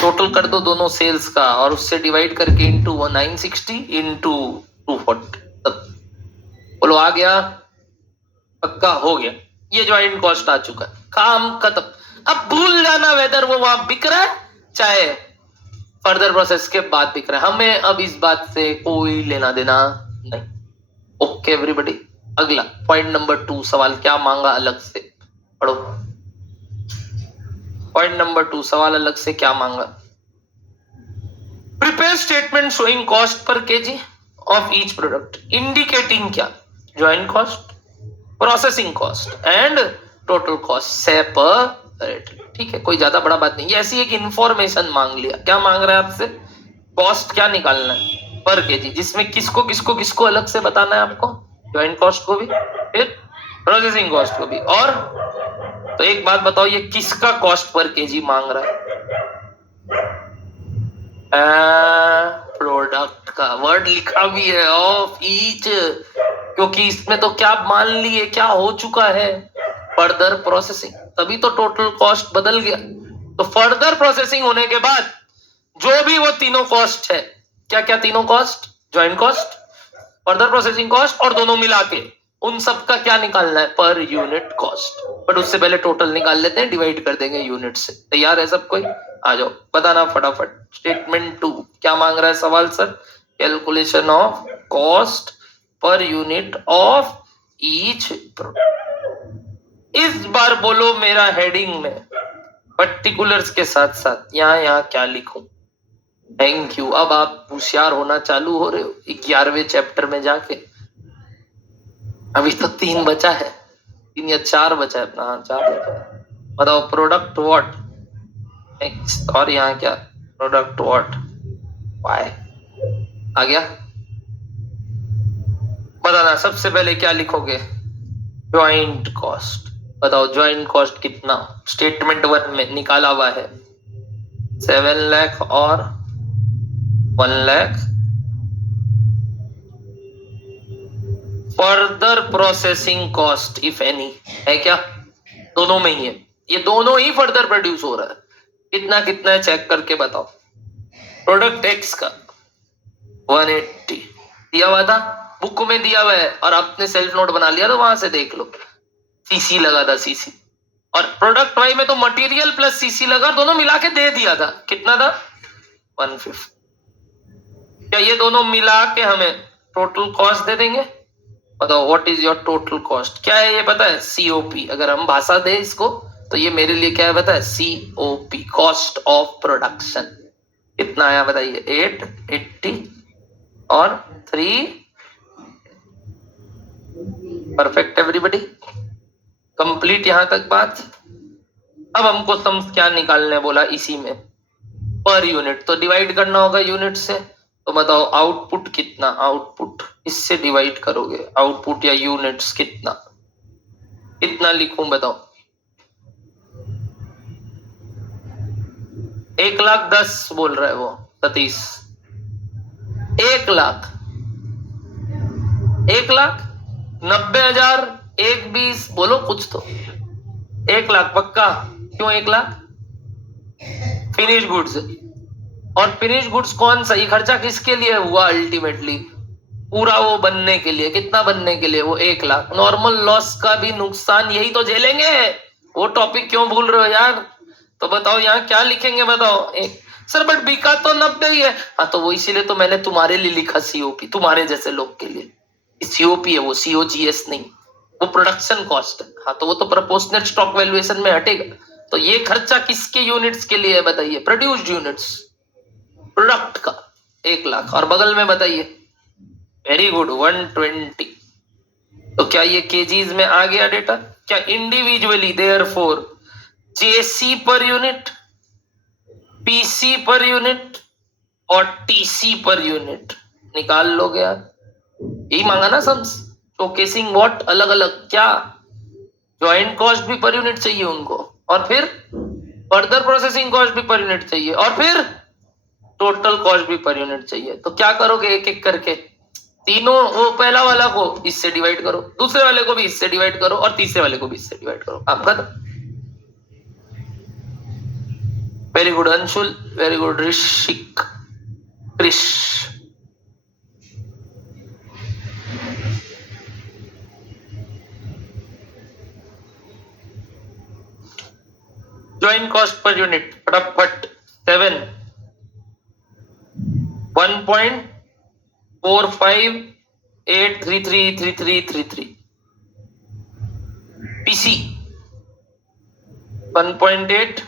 टोटल कर दो दोनों सेल्स का और उससे डिवाइड करके इंटू 960 इंटू 240। बोलो आ गया? पक्का हो गया? ये ज्वाइंट कॉस्ट आ चुका है, काम खत्म। अब भूल जाना वेदर वो वहां बिक रहा है चाहे फर्दर प्रोसेस के बाद बिक रहा है, हमें अब इस बात से कोई लेना देना नहीं। ओके एवरीबॉडी, अगला पॉइंट नंबर 2, सवाल क्या मांगा अलग से पढ़ो। पॉइंट नंबर 2, सवाल अलग से क्या मांगा। Prepare statement showing cost per kg of each product indicating क्या, joint cost, processing cost and total cost separately. ठीक है, कोई ज्यादा बड़ा बात नहीं, ये ऐसी एक इंफॉर्मेशन मांग लिया। क्या मांग रहा है आपसे, कॉस्ट क्या निकालना है पर केजी, जिसमें किसको किसको किसको अलग से बताना है आपको, ज्वाइंट कॉस्ट को भी, फिर प्रोसेसिंग कॉस्ट को भी। और तो एक बात बताओ, ये किसका कॉस्ट पर केजी मांग रहा है, प्रोडक्ट का। वर्ड लिखा भी है ऑफ ईच, क्योंकि इसमें तो क्या मान लिए क्या हो चुका है, फर्दर प्रोसेसिंग, तभी तो टोटल कॉस्ट बदल गया। तो फर्दर प्रोसेसिंग होने के बाद जो भी वो तीनों कॉस्ट है, क्या क्या तीनों cost, joint cost, further processing cost और दोनों मिला के, उन सब का क्या निकालना है, पर यूनिट कॉस्ट। बट उससे पहले टोटल निकाल लेते हैं, डिवाइड कर देंगे यूनिट से। तैयार है सब कोई, आ जाओ बताना फटाफट। स्टेटमेंट 2 क्या मांग रहा है सवाल sir, calculation of cost per unit of each product. इस बार बोलो मेरा हेडिंग में पर्टिकुलर्स के साथ साथ यहाँ क्या लिखूं। थैंक यू, अब आप होशियार होना चालू हो रहे हो 11वें चैप्टर में जाके। अभी तो 3 बचा है, 3 या 4 बचा है अपना, हाँ 4 बचा है। बताओ प्रोडक्ट व्हाट एक्स, और यहाँ क्या, प्रोडक्ट व्हाट वाई। आ गया, बताना सबसे पहले क्या लिखोगे, ज्वाइंट कॉस्ट। बताओ ज्वाइंट कॉस्ट कितना, स्टेटमेंट 1 में निकाला हुआ है 7 लाख और 1 lakh. Further processing cost if any है क्या, दोनों में ही है, ये दोनों ही फर्दर प्रोड्यूस हो रहा है। कितना कितना है चेक करके बताओ। प्रोडक्ट एक्स का 180 दिया हुआ था, बुक में दिया हुआ है, और आपने सेल्फ नोट बना लिया तो वहां से देख लो, सीसी लगा था सीसी। और प्रोडक्ट वाई में तो मटेरियल प्लस सीसी लगा, दोनों मिला के दे दिया था, कितना था 150। क्या ये दोनों मिला के हमें टोटल कॉस्ट दे देंगे, बताओ what is your total cost. क्या है ये पता है, सीओपी। अगर हम भाषा दे इसको तो ये मेरे लिए क्या है पता है, सीओपी, कॉस्ट ऑफ प्रोडक्शन। कितना आया बताइए, 880 और 3। परफेक्ट एवरीबॉडी, कंप्लीट यहां तक बात। अब हमको सम क्या निकालने बोला इसी में, पर यूनिट, तो डिवाइड करना होगा यूनिट से। तो बताओ आउटपुट कितना, आउटपुट इससे डिवाइड करोगे, आउटपुट या यूनिट्स कितना, कितना लिखूं बताओ। 1,10,000 बोल रहा है वो सतीश, 1,90,000, 1,20,000 बोलो कुछ तो। 1,00,000 पक्का, क्यों 1,00,000, फिनिश गुड्स। और फिनिश गुड्स कौन सा, ये खर्चा किसके लिए हुआ अल्टीमेटली, पूरा वो बनने के लिए, कितना बनने के लिए, वो 1,00,000। नॉर्मल लॉस का भी नुकसान यही तो झेलेंगे, वो टॉपिक क्यों भूल रहे हो यार। तो बताओ यहाँ क्या लिखेंगे बताओ, एक सर बट बिका तो 90 ही है, हाँ तो वो इसीलिए तो मैंने तुम्हारे लिए लिखा सीओपी, तुम्हारे जैसे लोग के लिए सीओपी है वो, सीओजीएस नहीं, वो प्रोडक्शन कॉस्ट है। हाँ तो वो तो प्रोपोर्शनल स्टॉक वैल्यूएशन में हटेगा। तो ये खर्चा किसके यूनिट्स के लिए है बताइए, प्रोड्यूस्ड यूनिट्स, प्रोडक्ट का 1,00,000। और बगल में बताइए, वेरी गुड 120। तो क्या ये केजीज में आ गया डेटा, क्या individually, therefore JC per unit, PC per unit और टीसी पर यूनिट निकाल लोगे यार, यही मांगा ना सम्स। शोकेसिंग व्हाट, अलग अलग क्या, ज्वाइंट कॉस्ट भी पर यूनिट चाहिए उनको, और फिर फर्दर प्रोसेसिंग कॉस्ट भी पर यूनिट चाहिए, और फिर टोटल कॉस्ट भी पर यूनिट चाहिए। तो क्या करोगे एक एक करके, तीनों, वो पहला वाला को इससे डिवाइड करो, दूसरे वाले को भी इससे डिवाइड करो, और तीसरे वाले को भी इससे डिवाइड करो, काम खत्म। Very good Anshul, very good Rishik, Krish. Joint cost per unit फटाफट 7 1.45833333 पीसी 1.8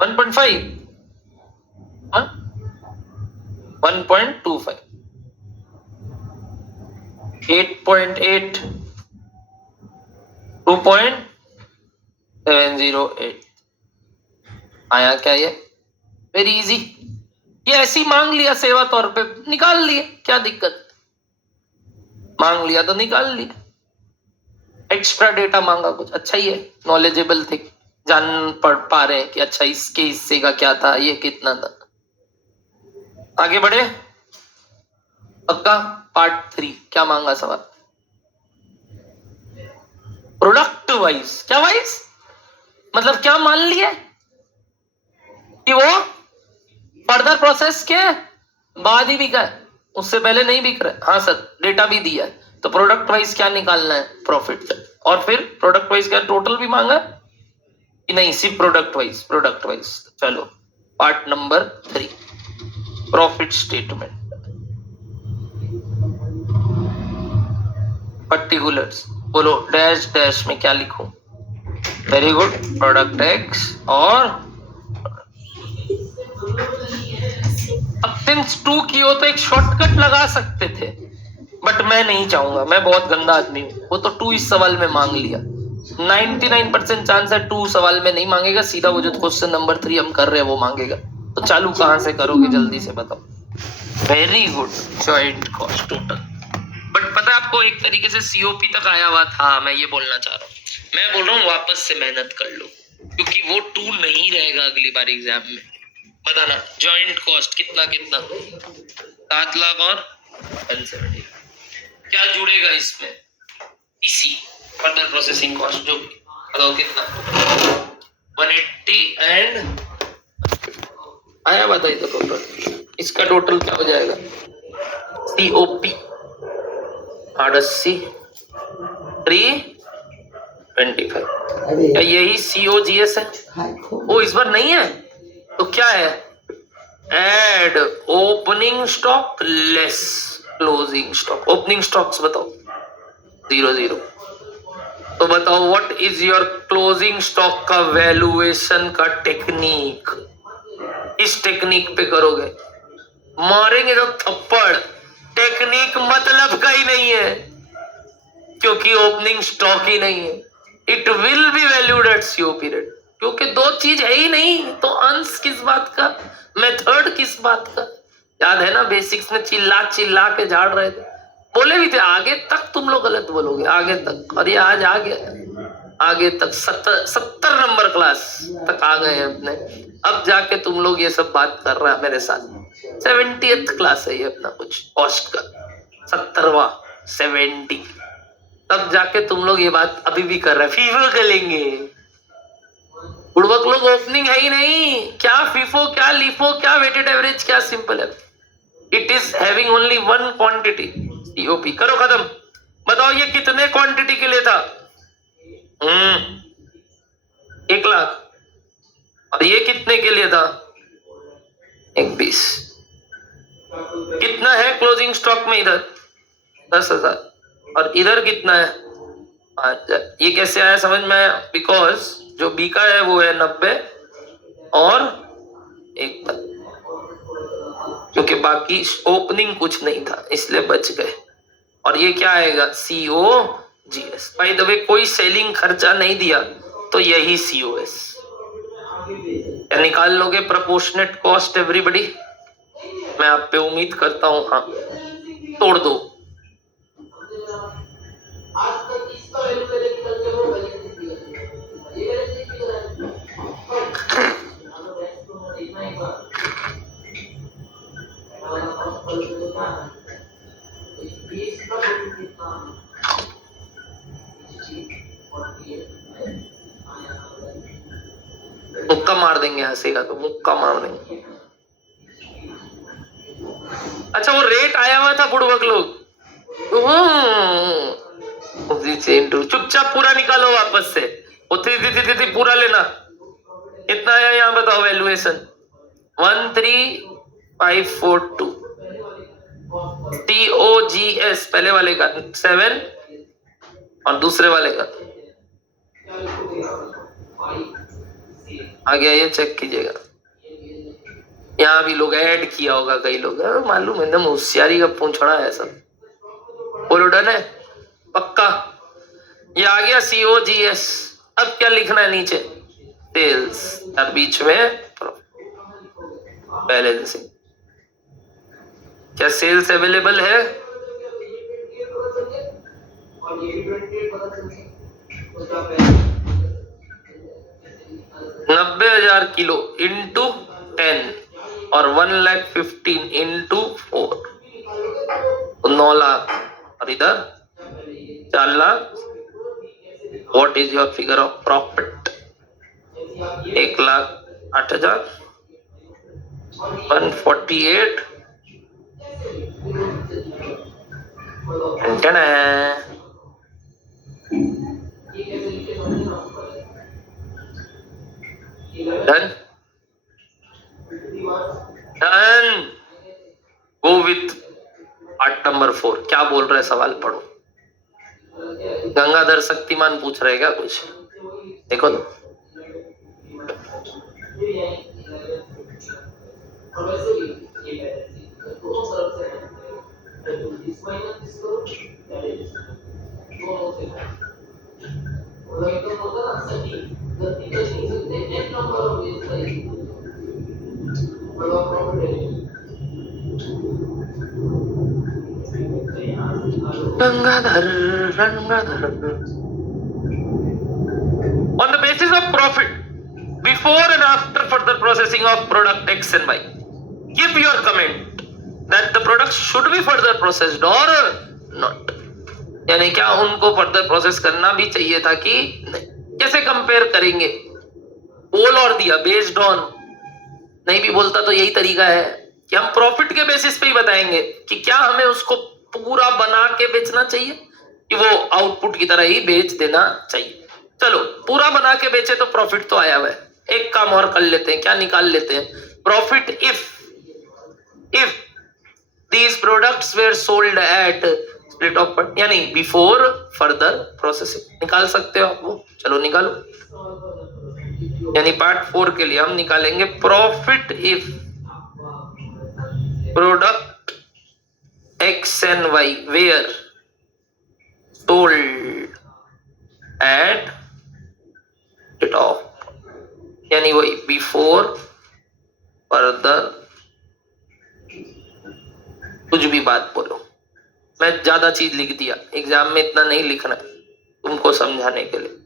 1.5 1.25 8.8 2.708 आया क्या ये? Very easy. ये ऐसी मांग लिया सेवा तौर पे, निकाल लिए, क्या दिक्कत? मांग लिया तो निकाल लिया। एक्स्ट्रा डेटा मांगा कुछ, अच्छा ही है, नॉलेजेबल थे, जान पढ़ पा रहे हैं कि अच्छा इसके हिस्से का क्या था, ये कितना था। आगे बढ़े, पक्का। पार्ट 3 क्या मांगा सवाल? Product wise. क्या वाइज मतलब क्या मान लिया कि वो फर्दर प्रोसेस के बाद ही बिका है, उससे पहले नहीं बिक रहा है। हाँ सर, डेटा भी दिया है, तो प्रोडक्ट वाइज क्या निकालना है? प्रॉफिट। और फिर प्रोडक्ट वाइज क्या टोटल भी मांगा कि नहीं, सिर्फ प्रोडक्ट वाइज? Product wise. चलो part number 3, profit statement. Particulars बोलो, डैश डैश में क्या लिखूं? वेरी गुड, प्रोडक्ट एक्स और अब सिंस 2 की हो तो एक शॉर्टकट लगा सकते थे, बट मैं नहीं चाहूंगा, मैं बहुत गंदा आदमी हूं। वो तो 2 इस सवाल में मांग लिया, 99% चांस है 2 सवाल में नहीं मांगेगा, सीधा वो जो क्वेश्चन नंबर 3 हम कर रहे हैं वो मांगेगा। तो चालू कहां से करोगे, जल्दी से बताओ। Very good, joint cost total. But पता है आपको, एक तरीके से सीओपी तक आया हुआ था, मैं ये बोलना चाह रहा हूँ। मैं बोल रहा हूँ वापस से मेहनत कर लो, क्योंकि वो 2 नहीं रहेगा अगली बार एग्जाम में। बताना जॉइंट कॉस्ट कितना कितना? 7 लाख और 170। क्या जुड़ेगा इसमें? इसी फर्दर प्रोसेसिंग कॉस्ट जो बताओ कितना? 180 एंड आया, बताइए तो टोटल। इसका टोटल क्या हो जाएगा? सीओपी 80 325। क्या यही सीओजीएस है? वो इस बार नहीं है तो क्या है? Add opening stock less closing stock. Opening stocks बताओ 00। तो बताओ what is your closing stock का वैल्यूएशन का टेक्निक? इस टेक्निक पे करोगे, मारेंगे तो थप्पड़। टेक्निक मतलब का ही नहीं है, क्योंकि ओपनिंग स्टॉक ही नहीं है। It will be valued at COP rate, क्योंकि 2 चीज है ही नहीं, तो अंश किस बात का, मेथड किस बात का? याद है ना, बेसिक्स में चिल्ला चिल्ला के झाड़ रहे थे, बोले भी थे आगे तक तुम लोग गलत बोलोगे, आगे तक। और ये आज आ गया आगे तक, 70 नंबर क्लास तक आ गए अपने। अब जाके तुम लोग ये सब बात कर रहा है मेरे साथ। 70th क्लास है ये अपना कुछ कॉस्ट का, 70वां 70, तब जाके तुम लोग ये बात अभी भी कर रहे हैं। फीफो कर लेंगे बुड़बक लोग, ओपनिंग है ही नहीं। क्या फीफो, क्या लीफो, क्या वेटेड एवरेज, क्या सिंपल है? It is having only 1 quantity, COP. करो खत्म। बताओ ये कितने क्वांटिटी के लिए था? 1 लाख। और ये कितने के लिए था? 20। कितना है क्लोजिंग स्टॉक में? इधर 10,000 और इधर कितना है? 5,000। ये कैसे आया समझ में? बिकॉज जो बिका है वो है 90 और 1 तक, क्योंकि बाकी ओपनिंग कुछ नहीं था इसलिए बच गए। और ये क्या आएगा? सीओजीएस। बाय द वे कोई सेलिंग खर्चा नहीं दिया तो यही सीओएस। क्या निकाल लोगे प्रोपोर्शनेट कॉस्ट एवरीबॉडी? मैं आप पे उम्मीद करता हूं। हाँ, तोड़ दो। मुक्का मार देंगे, हंसेगा तो मुक्का मार देंगे। अच्छा वो रेट आया हुआ था बुड़बक लोग, चुपचाप पूरा निकालो वापस से। वो 3 पूरा लेना, कितना आया यहाँ बताओ वैल्यूएशन 13542 TOGS पहले वाले का 7 और दूसरे वाले का आ गया, ये चेक कीजिएगा। यहाँ भी लोग ऐड किया होगा कई लोग, मालूम एकदम होशियारी का पूछड़ा है सब। बोलो डन है पक्का। ये आ गया COGS। अब क्या लिखना है नीचे, सेल्स और बीच में बैलेंसिंग। क्या सेल्स अवेलेबल है? 90,000 किलो इंटू 10 और 1,15,000 इंटू 4 तो 9 लाख और इधर 4 lakh. What is your figure of profit? 1,08,000 148 done done. Go with part number 4। क्या बोल रहे सवाल पढ़ो। गंगाधर शक्तिमान पूछ रहे क्या कुछ? देखो तो Gangadhar Gangadhar. On the basis of profit before and after further processing of product X and Y, give your comment that the product should be further processed or not। यानी क्या उनको फर्दर प्रोसेस करना भी चाहिए था कि नहीं? कैसे कंपेयर करेंगे? बोल और दिया बेस्ड ऑन, नहीं भी बोलता तो यही तरीका है कि हम प्रॉफिट के बेसिस पे ही बताएंगे कि क्या हमें उसको पूरा बना के बेचना चाहिए कि वो आउटपुट की तरह ही बेच देना चाहिए। चलो पूरा बना के बेचे तो प्रॉफिट तो आया हुआ है। एक काम और कर लेते हैं, क्या निकाल लेते हैं? Profit if these products were sold at split of यानी बिफोर फर्दर प्रोसेसिंग। निकाल सकते हो आप वो? चलो निकालो। यानी पार्ट 4 के लिए हम निकालेंगे profit if product X and Y were sold at split of, यानी वही बिफोर फर्दर कुछ भी बात बोलो। मैं ज्यादा चीज लिख दिया, एग्जाम में इतना नहीं लिखना है तुमको समझाने के लिए।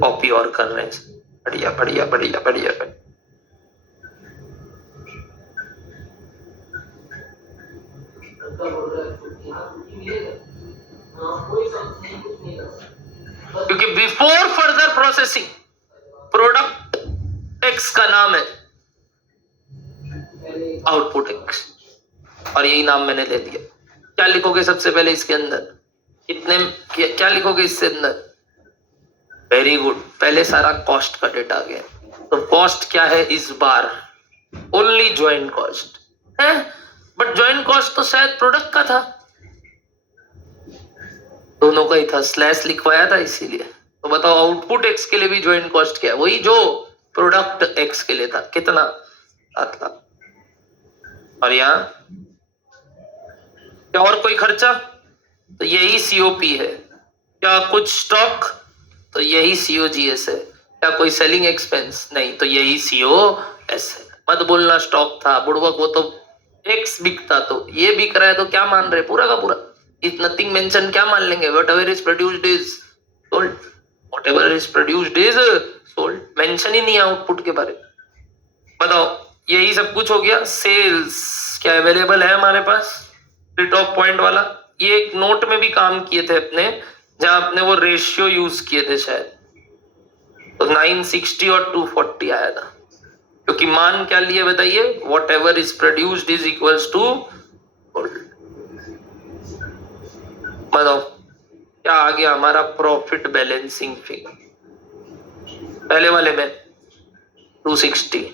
कॉपी और कर रहे हैं। बढ़िया बढ़िया बढ़िया बढ़िया बढ़िया। क्योंकि before further processing product x का नाम है आउटपुट एक्स और यही नाम मैंने ले दिया। क्या लिखोगे सबसे पहले इसके अंदर? कितने क्या लिखोगे इसके अंदर? वेरी गुड, पहले सारा कॉस्ट का डेटा आ गया। तो कॉस्ट क्या है इस बार? ओनली ज्वाइंट कॉस्ट है, बट ज्वाइंट कॉस्ट तो शायद प्रोडक्ट का था, दोनों का ही था, स्लैश लिखवाया था इसीलिए। तो बताओ आउटपुट एक्स के लिए भी ज्वाइंट कॉस्ट क्या है? वही जो प्रोडक्ट एक्स के लिए था। कितना? 7 लाख। और यहाँ क्या और कोई खर्चा? तो यही सीओपी है। क्या कुछ स्टॉक? तो यही सीओजीएस है। क्या कोई सेलिंग एक्सपेंस? नहीं, तो यही सीओएस है। मत बोलना स्टॉक था, बुड़बक, वो तो एक्स बिकता, तो ये बिक रहा है तो क्या मान रहे? पूरा का पूरा इज नथिंग मेंशन, क्या मान लेंगे? Whatever is produced is sold, whatever is produced is sold. Mention ही नहीं है आउटपुट के बारे में। बताओ यही सब कुछ हो गया। सेल्स क्या अवेलेबल है हमारे पास? स्प्लिट ऑफ पॉइंट वाला, ये एक नोट में भी काम किए थे अपने, जहां अपने वो रेशियो यूज किए थे शायद, तो 960 और 240 आया था। क्योंकि मान क्या लिए बताइए? Whatever is produced is equals to sold. बताओ क्या आ गया हमारा प्रॉफिट बैलेंसिंग फिगर। पहले वाले में 260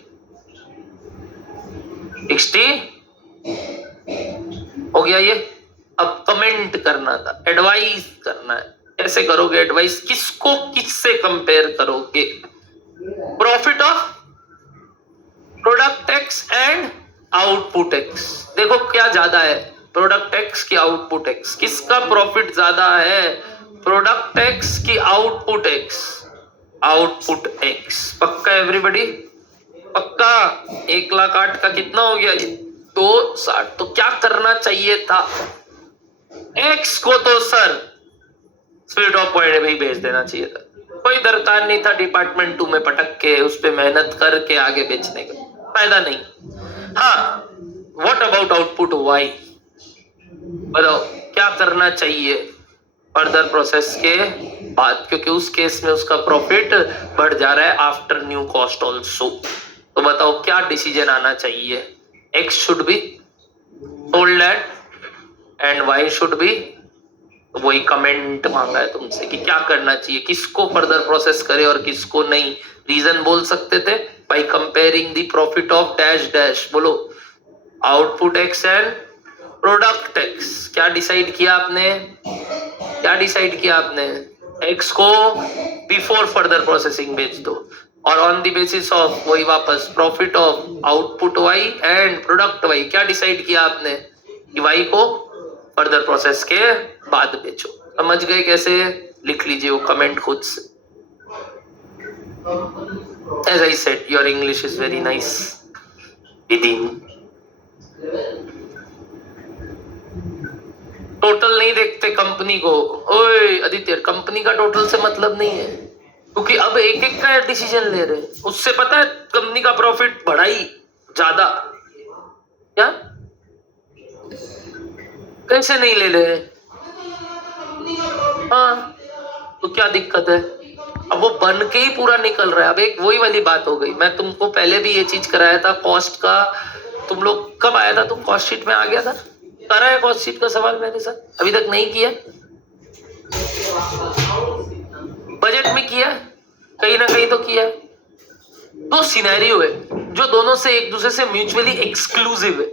हो गया ये। अब कमेंट करना था, एडवाइस करना है। कैसे करोगे एडवाइस, किसको किससे कंपेयर करोगे? Profit of product x and output x. देखो क्या ज्यादा है, प्रोडक्ट एक्स की आउटपुट एक्स। किसका प्रॉफिट ज्यादा है, प्रोडक्ट एक्स की आउटपुट एक्स? Output x. पक्का एवरीबॉडी, पक्का। 1,08,000 का कितना हो गया ये, 260। तो क्या करना चाहिए था, एक्स को तो सर स्पीड ऑफ पॉइंट में ही भेज देना चाहिए था। कोई दरकार नहीं था डिपार्टमेंट 2 में पटक के उस पे मेहनत करके आगे बेचने का, फायदा नहीं। हाँ, व्हाट अबाउट आउटपुट वाई, बताओ क्या करना चाहिए फर्दर प्रोसेस के बाद, क्योंकि उस केस में उसका प्रॉफिट बढ़ जा रहा है आफ्टर न्यू कॉस्ट ऑल्सो। तो बताओ क्या डिसीजन आना चाहिए, x should be told that and why should be. वही कमेंट मांगा है तुमसे कि क्या करना चाहिए, किसको फर्दर प्रोसेस करे और किसको नहीं। रीजन बोल सकते थे by comparing the profit of dash dash. बोलो output X and product X. क्या डिसाइड किया आपने, क्या डिसाइड किया आपने, एक्स को बिफोर फर्दर प्रोसेसिंग बेच दो और ऑन द बेसिस ऑफ वही वापस profit of output Y and product Y. क्या डिसाइड किया आपने कि वाई को फर्दर प्रोसेस के बाद बेचो। समझ गए कैसे, लिख लीजिए वो कमेंट खुद से। As I said, your English is very nice. Total नहीं देखते कंपनी को। ओए आदित्य, कंपनी का टोटल से मतलब नहीं है, क्योंकि अब एक एक का डिसीजन ले रहे हैं। उससे पता है कंपनी का प्रॉफिट बढ़ा ही ज्यादा, क्या कैसे नहीं ले रहे? हाँ, तो क्या दिक्कत है? अब वो बन के ही पूरा निकल रहा है। अब एक वही वाली बात हो गई, मैं तुमको पहले भी ये चीज कराया था कॉस्ट का। तुम लोग कब आया था, तुम कॉस्ट शीट में आ गया था, करा है कॉस्ट शीट का सवाल मेरे साथ? अभी तक नहीं किया, बजट में किया, कहीं ना कहीं तो किया। दो सिनेरियो है जो दोनों से एक दूसरे से म्यूचुअली एक्सक्लूसिव है।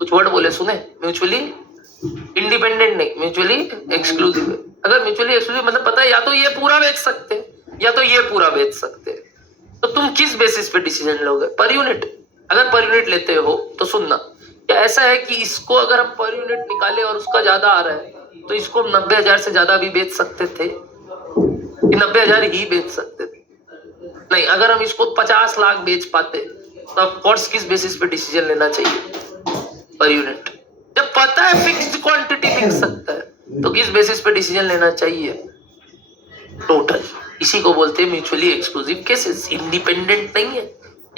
कुछ वर्ड बोले सुने, म्यूचुअली इंडिपेंडेंट नहीं, म्यूचुअली एक्सक्लूसिव है। अगर म्यूचुअली एक्सक्लूसिव मतलब पता है या तो ये पूरा बेच सकते हैं या तो ये पूरा बेच सकते हैं, तो तुम किस बेसिस पे डिसीजन लोगे? Per unit. अगर पर यूनिट लेते हो तो सुनना, क्या ऐसा है कि इसको अगर हम पर यूनिट निकाले और उसका ज्यादा आ रहा है तो इसको 90,000 से ज्यादा भी बेच सकते थे, 90,000 ही बेच सकते थे? नहीं, अगर हम इसको 50 लाख बेच पाते तो ऑफ कोर्स किस बेसिस पे डिसीजन लेना चाहिए? Per unit. जब पता है फिक्स्ड क्वांटिटी बिक सकता है तो किस बेसिस पे डिसीजन लेना चाहिए? टोटल। इसी को बोलते हैं म्यूचुअली एक्सक्लूसिव केसेस। इंडिपेंडेंट नहीं है,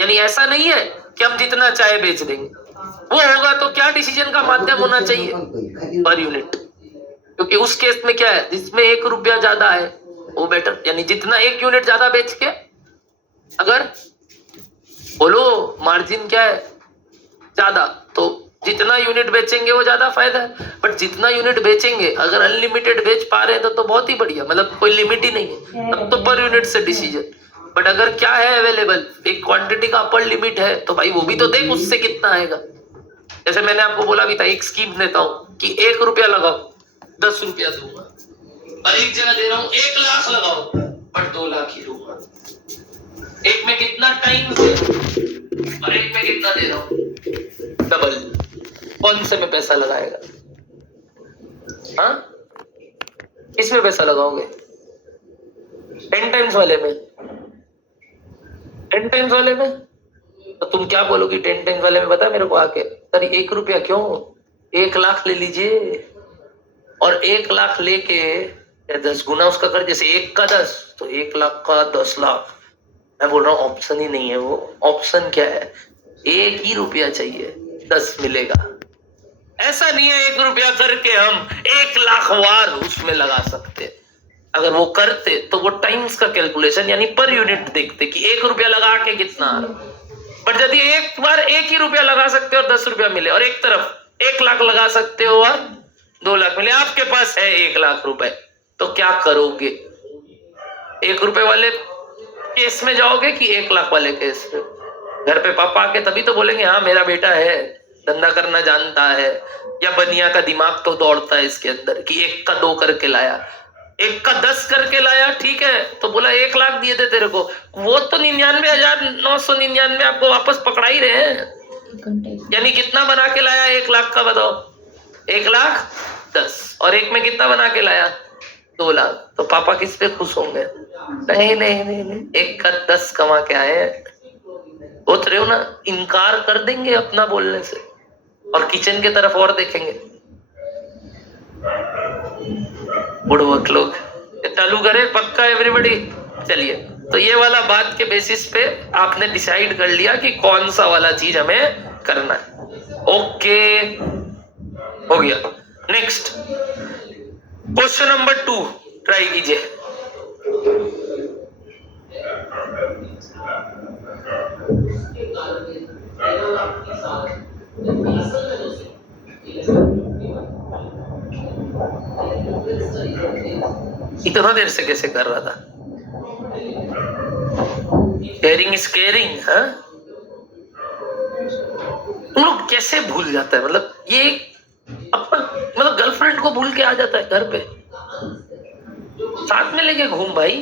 यानी ऐसा नहीं है कि हम जितना चाहे बेच देंगे। वो होगा तो क्या डिसीजन का माध्यम होना चाहिए? Per unit. क्योंकि उस केस में क्या है, जिसमें 1 रुपया ज्यादा है वो बेटर, यानी जितना 1 यूनिट ज्यादा बेच के, अगर बोलो मार्जिन क्या है ज्यादा, तो जितना यूनिट बेचेंगे वो ज्यादा फायदा है। बट जितना यूनिट बेचेंगे, अगर अनलिमिटेड बेच पा रहे हैं तो बहुत ही बढ़िया, मतलब कोई लिमिट ही नहीं है, तब तो पर यूनिट से डिसीजन। बट अगर क्या है अवेलेबल, एक क्वांटिटी का अपर लिमिट है, तो भाई वो भी तो देख उससे कितना आएगा। जैसे मैंने आपको बोला भी था, एक स्कीम देता हूं कि 1 रुपया लगाओ 10 रुपया दूंगा, और एक जगह दे रहा हूं 1 लाख लगाओ बट 2 लाख ही दूंगा। एक में कितना टाइम से और एक में कितना दे रहा हूं, डबल। कौन से में पैसा लगाएगा? हाँ, किसमें पैसा लगाओगे? 10 टाइम्स वाले में, 10 टाइम्स वाले में। तो तुम क्या बोलोगी 10 टाइम्स वाले में? बता मेरे को आके, सर 1 रुपया क्यों, 1 लाख ले लीजिए, और 1 लाख लेके 10 गुना उसका कर, जैसे 1 का 10 तो 1 लाख का 10 लाख। मैं बोल रहा हूँ ऑप्शन ही नहीं है वो। ऑप्शन क्या है, 1 ही रुपया चाहिए 10 मिलेगा। ऐसा नहीं है 1 रुपया करके हम 1 लाख वार उसमें लगा सकते। अगर वो करते तो वो टाइम्स का कैलकुलेशन यानी पर यूनिट देखते कि 1 रुपया लगा के कितना आ रहा। बट यदि एक बार 1 ही रुपया लगा सकते हो और 10 रुपया मिले, और एक तरफ 1 लाख लगा सकते हो और 2 लाख मिले, आपके पास है 1 लाख रुपए, तो क्या करोगे? 1 रुपए वाले केस में जाओगे कि 1 लाख वाले केस में? घर पे पापा आके तभी तो बोलेंगे हाँ मेरा बेटा है, धंधा करना जानता है, या बनिया का दिमाग तो दौड़ता है इसके अंदर कि 1 का 2 करके लाया, 1 का 10 करके लाया, ठीक है, तो बोला 1 लाख दिए थे तेरे को, वो तो 99,999 आपको वापस पकड़ा ही रहे हैं। यानी कितना बना के लाया 1 लाख का, बताओ? 1,10,000, और 1 में कितना बना के लाया? 2 लाख। तो पापा किस पे खुश होंगे? नहीं नहीं नहीं नहीं, 1 का 10 कमा के आए हैं, सोच रहे हो ना? इनकार कर देंगे अपना बोलने से और किचन की तरफ और देखेंगे। बुढ़वक लोग चालू करे पक्का एवरीबॉडी। चलिए, तो ये वाला बात के बेसिस पे आपने डिसाइड कर लिया कि कौन सा वाला चीज हमें करना है। ओके, हो गया। नेक्स्ट क्वेश्चन नंबर 2 ट्राई कीजिए। इतना देर से कैसे कर रहा था? Caring is caring. हाँ, तुम लोग कैसे भूल जाता है? मतलब ये अपना, मतलब गर्लफ्रेंड को भूल के आ जाता है घर पे, साथ में लेके घूम भाई,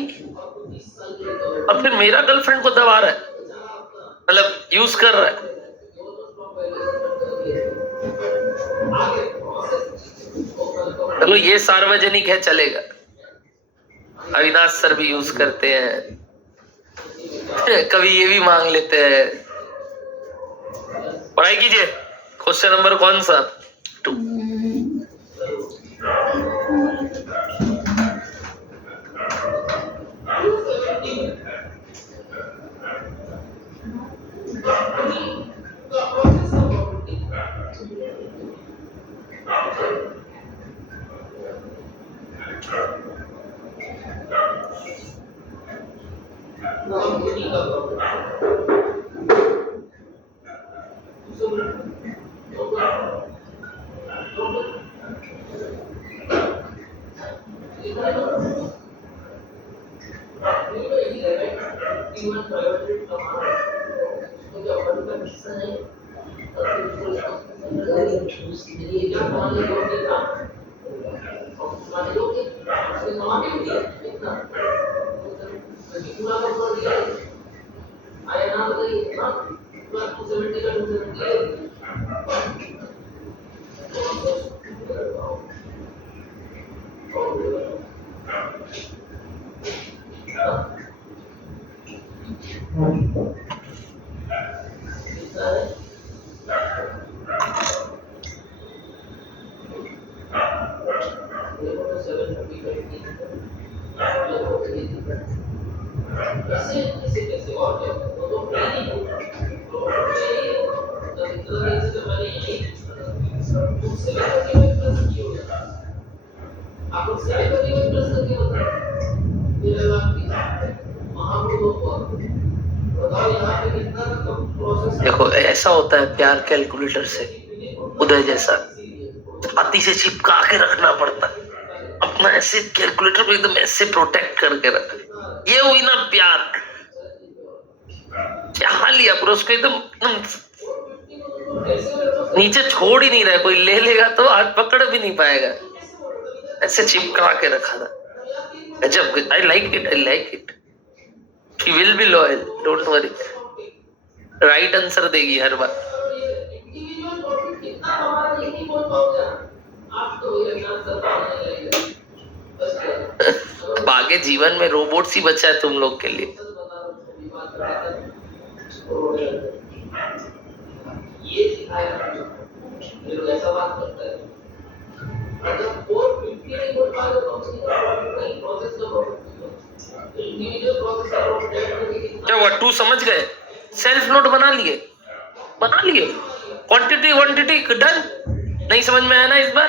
और फिर मेरा गर्लफ्रेंड को दबा रहा है, मतलब यूज कर रहा है। चलो ये सार्वजनिक है, चलेगा। अविनाश सर भी यूज करते हैं, कभी ये भी मांग लेते हैं। पढ़ाई कीजिए। क्वेश्चन नंबर कौन सा? 2। देखो ऐसा होता है प्यार कैलकुलेटर से, उदय जैसा छाती से चिपका के रखना पड़ता है अपना, ऐसे कैलकुलेटर को एकदम ऐसे प्रोटेक्ट करके रख। ये हुई ना प्यार, क्या लिया पर उसको एकदम नीचे छोड़ ही नहीं रहा, कोई ले लेगा तो हाथ पकड़ भी नहीं पाएगा, ऐसे चिपका के रखा था। जब I like it, I like it. She will be loyal, don't worry. Right answer देगी हर बार। आगे जीवन में रोबोट्स ही बचा है तुम लोग के लिए। क्या हुआ? 2 समझ गए? सेल्फ नोट बना लिए? Quantity quantity done? नहीं समझ में आया ना इस बार?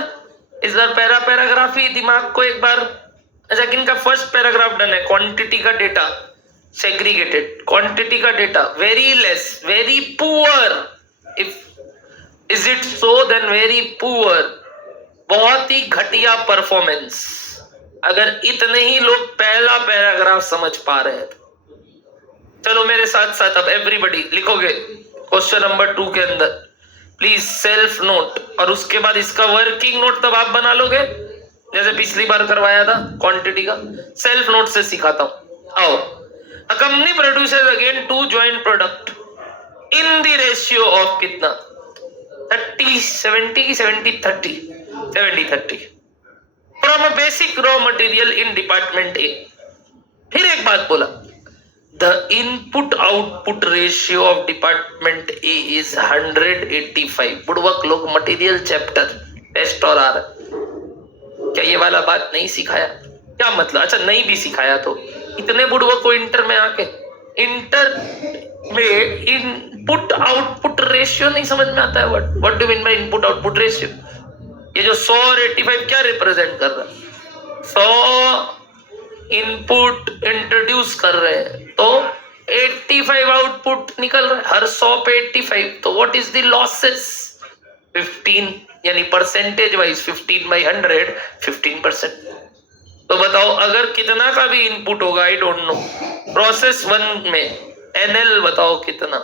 पैराग्राफी दिमाग को एक बार। अच्छा, किनका फर्स्ट पैराग्राफ डन है? क्वांटिटी का डेटा सेग्रीगेटेड, क्वांटिटी का data very less, very poor. If is it so then very poor, बहुत ही घटिया परफॉर्मेंस। अगर इतने ही लोग पहला पैराग्राफ समझ पा रहे हैं तो चलो मेरे साथ साथ अब एवरीबॉडी लिखोगे क्वेश्चन नंबर 2 के अंदर प्लीज सेल्फ नोट, और उसके बाद इसका वर्किंग नोट तब आप बना लोगे जैसे पिछली बार करवाया था क्वांटिटी का। सेल्फ नोट से सिखाता हूं। आओ, a company produces again 2 joint product in the ratio of कितना 30-70 की 70-30 70-30 from a basic raw material in department A. फिर एक बात बोला, the input output ratio of department A is 185। बुड़वक लोग मटेरियल चैप्टर टेस्ट और आ रहा, क्या ये वाला बात नहीं सिखाया? क्या मतलब? अच्छा नहीं भी सिखाया तो इतने बुड़वक को इंटर में आके इंटर में इनपुट आउटपुट रेशियो नहीं समझ में आता है। What do mean by input output ratio? ये जो 100 और 85 क्या रिप्रेजेंट कर रहा है? 100 इनपुट इंट्रोड्यूस कर रहे हैं तो 85 आउटपुट निकल रहा है, हर 100 पे 85। तो व्हाट इज द लॉसेस? 15, यानी परसेंटेज वाइज 15/100 15%। तो बताओ अगर कितना का भी इनपुट होगा, आई डोंट नो, प्रोसेस 1 में एनएल बताओ कितना?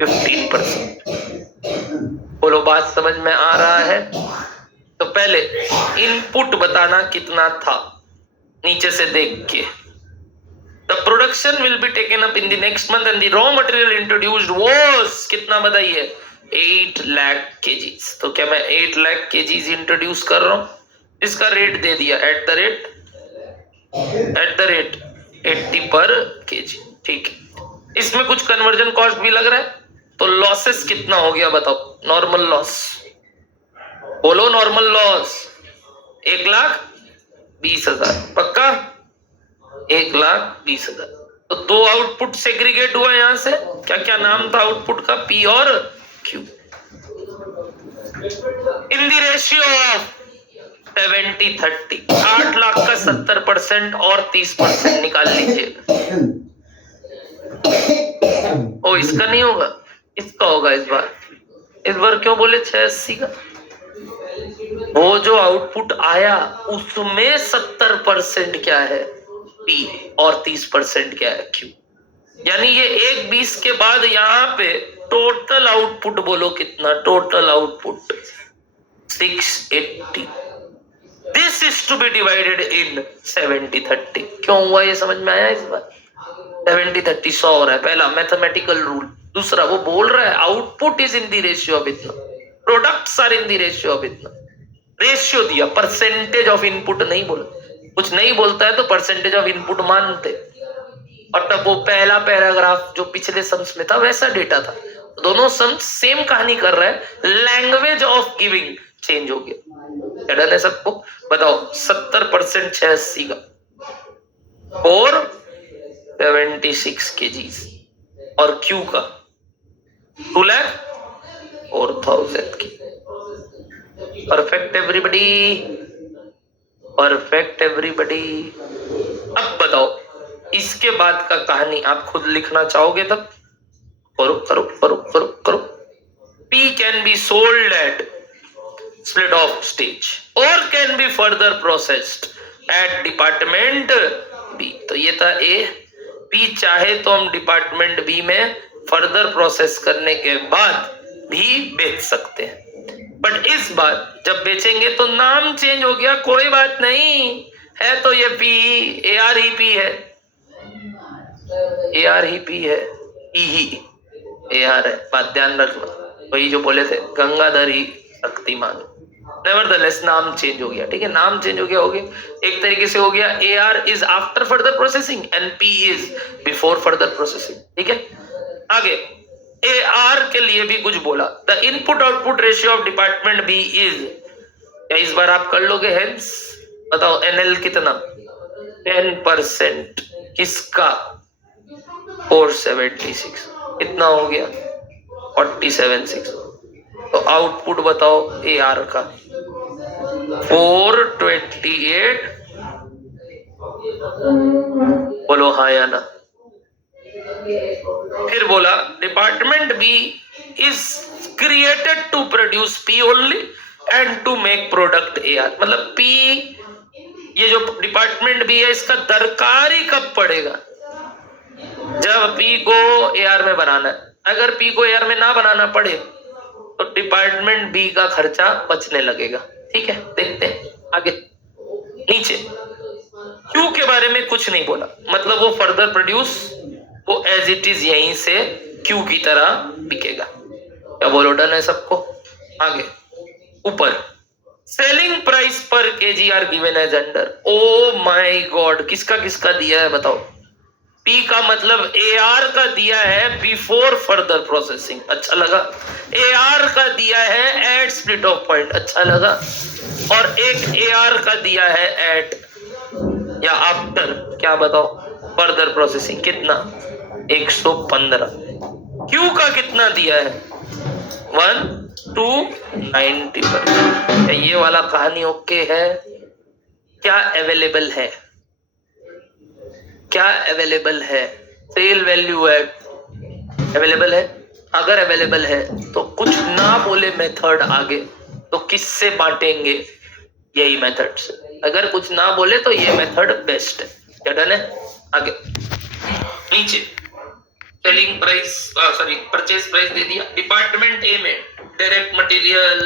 15%। बोलो बात समझ में आ रहा है? तो पहले इनपुट बताना कितना था नीचे से देख के। The production will be taken up in the next month and the raw material introduced was कितना बताइए? 8 लाख केजीज। तो क्या मैं 8 लाख केजीज इंट्रोड्यूस कर रहा हूं? इसका रेट दे दिया एट द रेट 80 पर केजी। ठीक है, इसमें कुछ कन्वर्जन कॉस्ट भी लग रहा है। तो लॉसेस कितना हो गया बताओ? नॉर्मल लॉस बोलो, नॉर्मल लॉस 1,20,000 पक्का? 1,20,000। तो 2 आउटपुट सेग्रीगेट हुआ यहां से। क्या क्या नाम था आउटपुट का? पी और Q. In the ratio of 70-30, 8 lakh का 70% और 30% निकाल लीजिए। ओ इसका नहीं होगा, इसका होगा इस बार क्यों बोले 680 का? वो जो आउटपुट आया उसमें 70% क्या है? पी और 30% क्या है? क्यू। यानी ये 1,20 के बाद यहां पे टोटल आउटपुट बोलो कितना? Total output 680। This is to be divided in 70-30। क्यों हुआ ये समझ में आया इस बार? 70-30 100 हो रहा है, पहला मैथमेटिकल रूल। दूसरा वो बोल रहा है output is in the ratio of इतना, products are in the ratio of इतना। रेशियो दिया, परसेंटेज ऑफ इनपुट नहीं बोला। कुछ नहीं बोलता है तो परसेंटेज ऑफ इनपुट मानते, और तब वो पहला पैराग्राफ जो पिछले सम्स में था वैसा डेटा था। दोनों सम्स सेम कहानी कर रहा है, लैंग्वेज ऑफ गिविंग चेंज हो गया। क्या डर है सबको? बताओ 70% 680 का और 76 केजीज, और क्यू का 2 लाख और 1000 की। Perfect everybody? Perfect everybody? अब बताओ इसके बाद का कहानी आप खुद लिखना चाहोगे तब करो करो करो करो करो। P can be sold at split off stage or can be further processed at department B। तो ये था A। P चाहे तो हम डिपार्टमेंट B में फर्दर प्रोसेस करने के बाद भी बेच सकते हैं, बट इस बार जब बेचेंगे तो नाम चेंज हो गया। कोई बात नहीं है तो ये P AR ही P है, AR ही P है, E ही AR है। बात ध्यान रखना, वही जो बोले थे गंगाधर ही शक्तिमान। नेवरदलेस नाम चेंज हो गया, ठीक है, नाम चेंज हो गया एक तरीके से हो गया। AR is after further processing and P is before further processing, ठीक है। आगे AR के लिए भी कुछ बोला, the input output ratio of department B is, क्या इस बार आप कर लोगे? हेंस बताओ NL कितना? 10% किसका? 476, कितना हो गया? 476। तो आउटपुट बताओ AR का 428। बोलो हाँ या ना। फिर बोला department B is created to produce P only and to make product AR, मतलब P, ये जो डिपार्टमेंट B है इसका दरकार ही कब पड़ेगा? जब P को AR में बनाना है। अगर P को AR में ना बनाना पड़े तो डिपार्टमेंट B का खर्चा बचने लगेगा। ठीक है, देखते हैं आगे। नीचे Q के बारे में कुछ नहीं बोला, मतलब वो फर्दर प्रोड्यूस, वो एज इट इज यहीं से Q की तरह बिकेगा। क्या बोलो, डन है सबको? आगे ऊपर सेलिंग प्राइस पर KG are given as under. Oh my god, किसका किसका दिया है बताओ? P का मतलब AR का दिया है बिफोर फर्दर प्रोसेसिंग, अच्छा लगा। AR का दिया है एट स्प्लिट ऑफ पॉइंट, अच्छा लगा। और एक AR का दिया है एट या आफ्टर, क्या बताओ? Further processing. कितना? 115। Q का कितना दिया है? 1 to 90%। ये वाला कहानी ओके है? क्या अवेलेबल है? क्या अवेलेबल है? सेल वैल्यू एड अवेलेबल है? अगर अवेलेबल है तो कुछ ना बोले मेथड आगे, तो किससे बांटेंगे? यही मेथड से। अगर कुछ ना बोले तो ये मेथड बेस्ट है। क्या डन है? आगे नीचे selling price, sorry purchase price दे दिया। डिपार्टमेंट ए में डायरेक्ट मटेरियल,